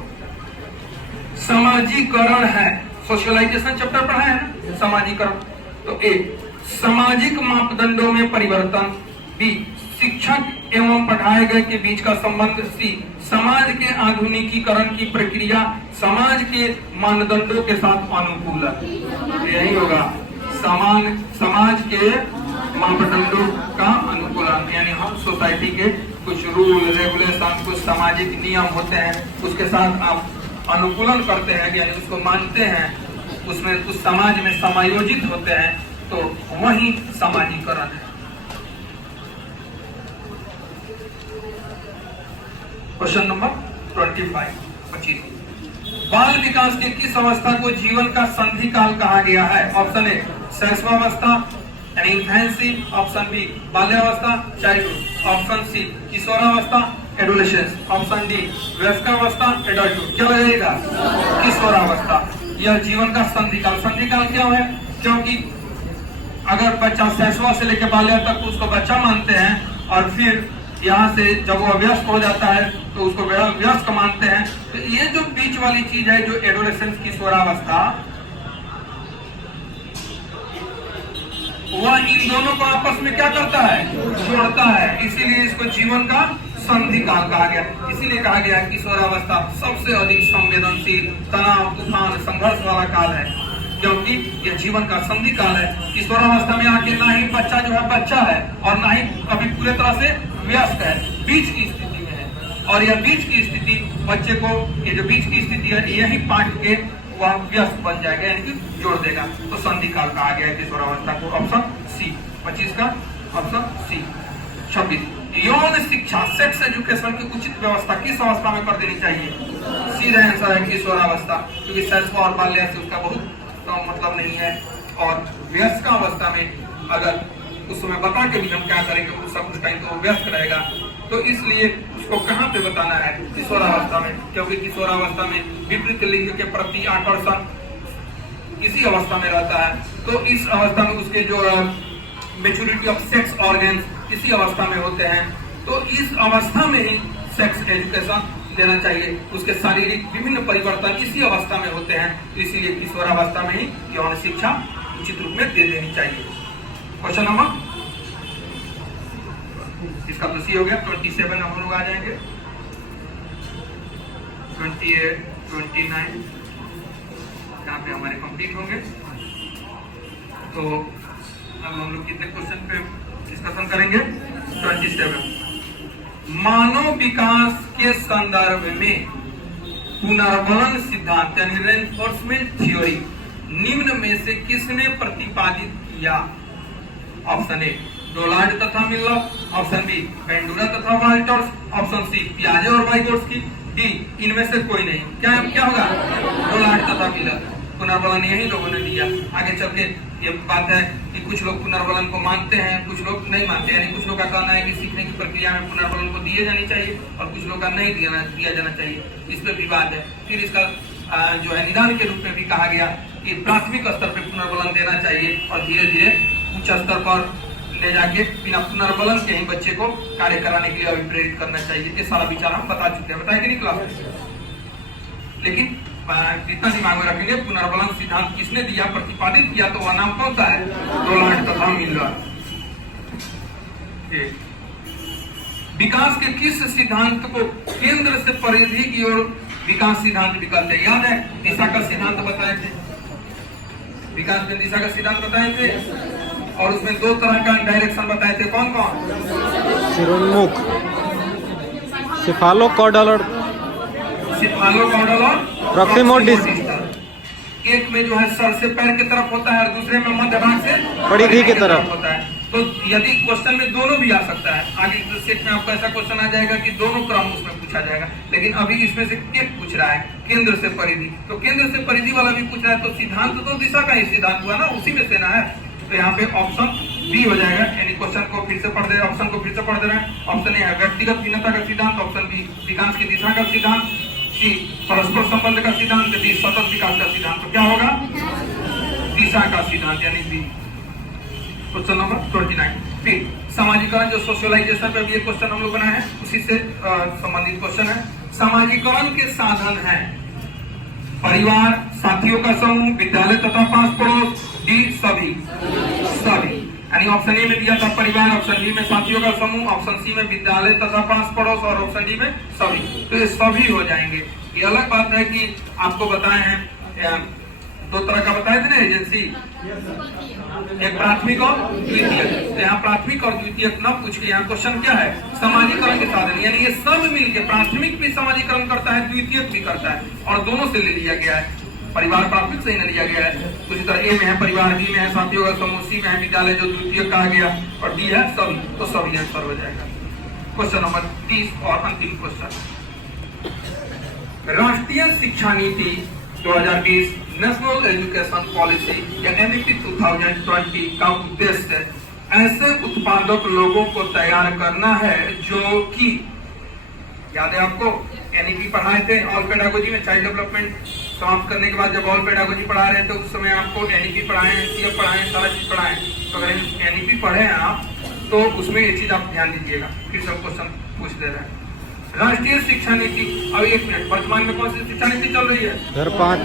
समाजीकरण है, सोशलाइजेशन चैप्टर पढ़ा है ना, समाजीकरण। तो ए सामाजिक मापदंडों में परिवर्तन। बी शिक्षक एवं पढ़ाए गए के बीच का संबंध। सी समाज के आधुनिकीकरण की प्रक्रिया समाज के मानदंडों के साथ अनुकूलन। यही होगा, समाज के मापदंडों का अनुकूलन, यानी हम सोसाइटी के कुछ रूल रेगुलेशन, कुछ सामाजिक नियम होते हैं उसके साथ आप अनुकूलन करते हैं, यानी उसको मानते हैं, उसमें उस समाज में समायोजित होते हैं, तो वही समाजीकरण है। Question number 25। बाल विकास की किस अवस्था को जीवन का संधि काल कहा गया है? ऑप्शन ए शैशवावस्था यानी इन्फेंसी। ऑप्शन बी बाल्यावस्था चाइल्डहुड। ऑप्शन सी किशोरावस्था एडोलेसेंस। ऑप्शन डी वयस्कावस्था एडल्टहुड। क्या रहेगा? किशोरावस्था। यह जीवन का संधि काल। संधि काल क्या है? क्योंकि अगर बच्चा शैशव से लेकर बाल्य तक उसको बच्चा मानते हैं और फिर यहाँ से जब वो व्यस्त हो जाता है तो उसको व्यस्त मानते हैं, तो ये जो बीच वाली चीज है जो एडोलेसेंस किशोरावस्था, वह इन दोनों को आपस में क्या करता है? जोड़ता है। इसीलिए इसको जीवन का संधि काल कहा गया। इसीलिए कहा गया किशोरावस्था सबसे अधिक संवेदनशील, तनाव, तूफान, संघर्ष वाला काल है, क्योंकि यह जीवन का संधि काल है। किशोरावस्था में आके ना ही बच्चा जो है बच्चा है और ना ही अभी पूरे तरह से व्यस्त है, बीच की स्थिति में है। और यह बीच की स्थिति बच्चे को, ये जो बीच की स्थिति है यही पाठ के वह व्यस्त बन जाएगा, यानी कि जोड़ देगा। तो संधि काल कहा गया है किशोरावस्था को। ऑप्शन सी 25 का ऑप्शन सी। 26 यौन शिक्षा सेक्स एजुकेशन की उचित व्यवस्था किस अवस्था में कर देनी चाहिए? सीधा आंसर है किशोरावस्था, क्योंकि शैशव और बाल्य से उसका बहुत तो मतलब नहीं है। और व्यस्क अवस्था में अगर उस समय बता के भी हम क्या करेंगे, उस टाइम तो व्यस्त रहेगा, तो इसलिए उसको कहाँ पे बताना है? किशोरावस्था में, क्योंकि किशोरावस्था में विपरीत लिंग के प्रति आकर्षण इसी अवस्था में रहता है। तो इस अवस्था में उसके जो मेच्योरिटी ऑफ सेक्स ऑर्गन्स इसी अवस्था में होते हैं। तो इस अवस्था में ही सेक्स एजुकेशन देना चाहिए। उसके शारीरिक विभिन्न परिवर्तन इसी अवस्था में होते हैं, इसलिए किशोरावस्था में ही यौन शिक्षा उचित रूप में दे देनी चाहिए। क्वेश्चन नंबर इसका तो सी हो गया। 27 हम लोग आ जाएंगे। 28, 29 यहाँ पे हमारे कंप्लीट होंगे। तो अब हम लोग कितने क्वेश्चन पे डिस्कशन करेंगे? 27 मानव विकास के संदर्भ में पुनर्बलन सिद्धांत यानी रेनफोर्समेंट थ्योरी निम्न में से किसने प्रतिपादित किया? ऑप्शन ए डोलार्ड तथा मिलर, ऑप्शन बी बेंडूरा तथा वाल्टर्स, ऑप्शन सी पियाजे और वाइगोट्स्की, डी इनमें से कोई नहीं। क्या होगा? डोलार्ड तथा मिलर। पुनर्बलन यही लोगों ने दिया। आगे चल के ये बात है कि कुछ लोग पुनर्बलन को मानते हैं, कुछ लोग नहीं मानते। यानी कुछ लोग का कहना है कि सीखने की प्रक्रिया में पुनर्बलन को दिए जानी चाहिए और कुछ लोग का नहीं दिया जाना चाहिए। इस पर विवाद है। फिर इसका जो है निदान के रूप में भी कहा गया कि प्राथमिक स्तर पर पुनर्बलन देना चाहिए और धीरे धीरे उच्च स्तर पर ले जाके बिना पुनर्बलन के ही बच्चे को कार्य कराने के लिए अभिप्रेरित करना चाहिए। ये सारा विचार हम बता चुके हैं, बताया कि नहीं क्लास में? लेकिन जितना दिमाग में रखेंगे, पुनर्बलन सिद्धांत किसने दिया, प्रतिपादित किया, तो वह नाम कौन सा है? डोलार्ड तथा मिलर। विकास के किस सिद्धांत को केंद्र से परिधि की ओर विकास सिद्धांत विकल्प है? याद है दिशा का सिद्धांत बताए थे, विकास में दिशा का सिद्धांत बताए थे, और उसमें दो तरह का डायरेक्शन बताए थे। कौन कौन? सिरोन्मुख, सिफालोकॉर्डल और प्रॉक्सिमल डिस्टल। एक में जो है सर से पैर की तरफ होता है और दूसरे में मध्य भाग से परिधि की तरफ होता है। तो यदि क्वेश्चन में दोनों भी आ सकता है, आगे सेट में आपको ऐसा क्वेश्चन आ जाएगा कि दोनों क्रम उसमें पूछा जाएगा, लेकिन अभी इसमें से एक पूछ रहा है केंद्र से परिधि। तो केंद्र से परिधि वाला भी पूछ रहा है, तो सिद्धांत तो दिशा का ही सिद्धांत हुआ ना, उसी में से ना है। तो यहाँ पे ऑप्शन बी हो जाएगा। यानी क्वेश्चन को फिर से पढ़ दे, ऑप्शन को फिर से पढ़ दे रहे हैं। ऑप्शन ए है व्यक्तिगत भिन्नता का सिद्धांत, ऑप्शन बी विकास की दिशा का सिद्धांत, सी परस्पर संबंध का सिद्धांत, डी सतत विकास का सिद्धांत। तो क्या होगा? दिशा का सिद्धांत यानी बी। Question number 29। फिर सामाजिकरण, जो सोशलाइजेशन पे भी एक क्वेश्चन हम लोग बनाए हैं, उसी से संबंधित क्वेश्चन है। सामाजिकरण के साधन है परिवार, साथियों का समूह, विद्यालय तथा पास पड़ोस, डी सभी। यानी ऑप्शन ए में दिया था परिवार, ऑप्शन बी में साथियों का समूह, ऑप्शन सी में विद्यालय तथा पास पड़ोस और ऑप्शन डी में सभी। तो ये सभी हो जाएंगे। ये अलग बात है कि आपको बताए हैं दो तरह का बताए थे ना एजेंसी, एक प्राथमिक और द्वितीयक। तो यहाँ प्राथमिक और द्वितीयक न पूछ के यहाँ क्वेश्चन क्या है? समाजीकरण के साधन। यानी ये सब मिलके प्राथमिक भी समाजीकरण करता है, द्वितीयक भी करता है, और दोनों से ले लिया गया है। परिवार प्राथमिक से ही लिया गया है। तो इसी तरह ए में है परिवार, बी में है साथियों का समूह, सी में है विद्यालय जो द्वितीय कहा गया, और डी है सभी। तो सभी आंसर हो जाएगा। क्वेश्चन नंबर 30 और अंतिम क्वेश्चन। राष्ट्रीय शिक्षा नीति 2020 नेशनल एजुकेशन पॉलिसी या NEP 2020 का उद्देश्य ऐसे उत्पादक लोगों को तैयार करना है जो कि, याद है आपको NEP पढ़ाए थे ऑल पेडागोजी में, चाइल्ड डेवलपमेंट समाप्त करने के बाद जब ऑल पेडागोजी पढ़ा रहे थे उस समय आपको NEP पढ़ाए, CF पढ़ाए, सारा चीज पढ़ाए। तो अगर NEP पढ़े हैं आप तो उसमें ये चीज आप ध्यान दीजिएगा। फिर सब क्वेश्चन पूछ दे रहे हैं। राष्ट्रीय शिक्षा नीति, अब एक मिनट, वर्तमान में कौन सी शिक्षा नीति चल रही है? 2005।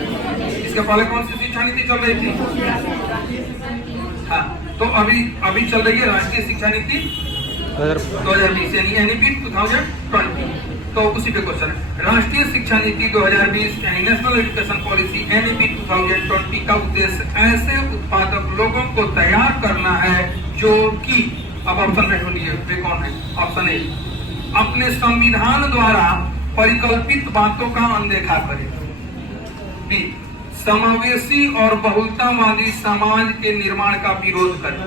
इसके पहले कौन सी शिक्षा नीति चल रही थी? हाँ, तो अभी चल रही है राष्ट्रीय शिक्षा नीति 2020 यानी NEP 2020। तो उसी पे क्वेश्चन है। राष्ट्रीय शिक्षा नीति 2020 यानी नेशनल एजुकेशन पॉलिसी NEP 2020 का उद्देश्य ऐसे उत्पादक लोगों को तैयार करना है जो कि, अब ऑप्शन में ढूंढिए वे कौन है। ऑप्शन ए अपने संविधान द्वारा परिकल्पित बातों का अनदेखा करे, बी समावेशी और बहुलतावादी समाज के निर्माण का विरोध करें।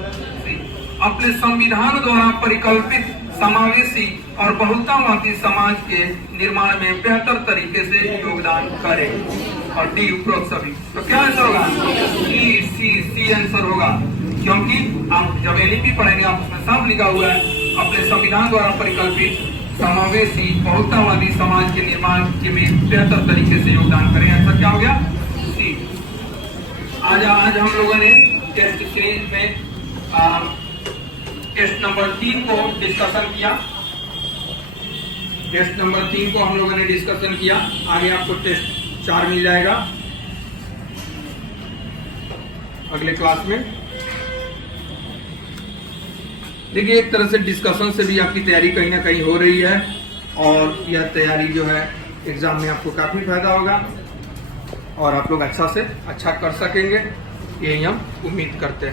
अपने संविधान द्वारा परिकल्पित समावेशी और बहुलतावादी समाज के निर्माण में बेहतर तरीके से योगदान करें। और डी उपरोक्त सभी, तो क्या आंसर होगा? सी आंसर होगा, क्योंकि आप जब एलईपी पढ़ेंगे आप उसमें साफ लिखा हुआ है अपने संविधान द्वारा परिकल्पित समावेशी बहुलतावादी समाज के निर्माण के में बेहतर तरीके से योगदान करें। आंसर क्या हो गया? सी। आज हम लोगों ने टेस्ट सीरीज में टेस्ट नंबर 3 को डिस्कशन किया। टेस्ट नंबर 3 को हम लोगों ने डिस्कशन किया। आगे आपको टेस्ट 4 मिल जाएगा अगले क्लास में। देखिए, एक तरह से डिस्कशन से भी आपकी तैयारी कहीं ना कहीं हो रही है और यह तैयारी जो है एग्जाम में आपको काफी फायदा होगा और आप लोग अच्छा से अच्छा कर सकेंगे, यही हम उम्मीद करते हैं।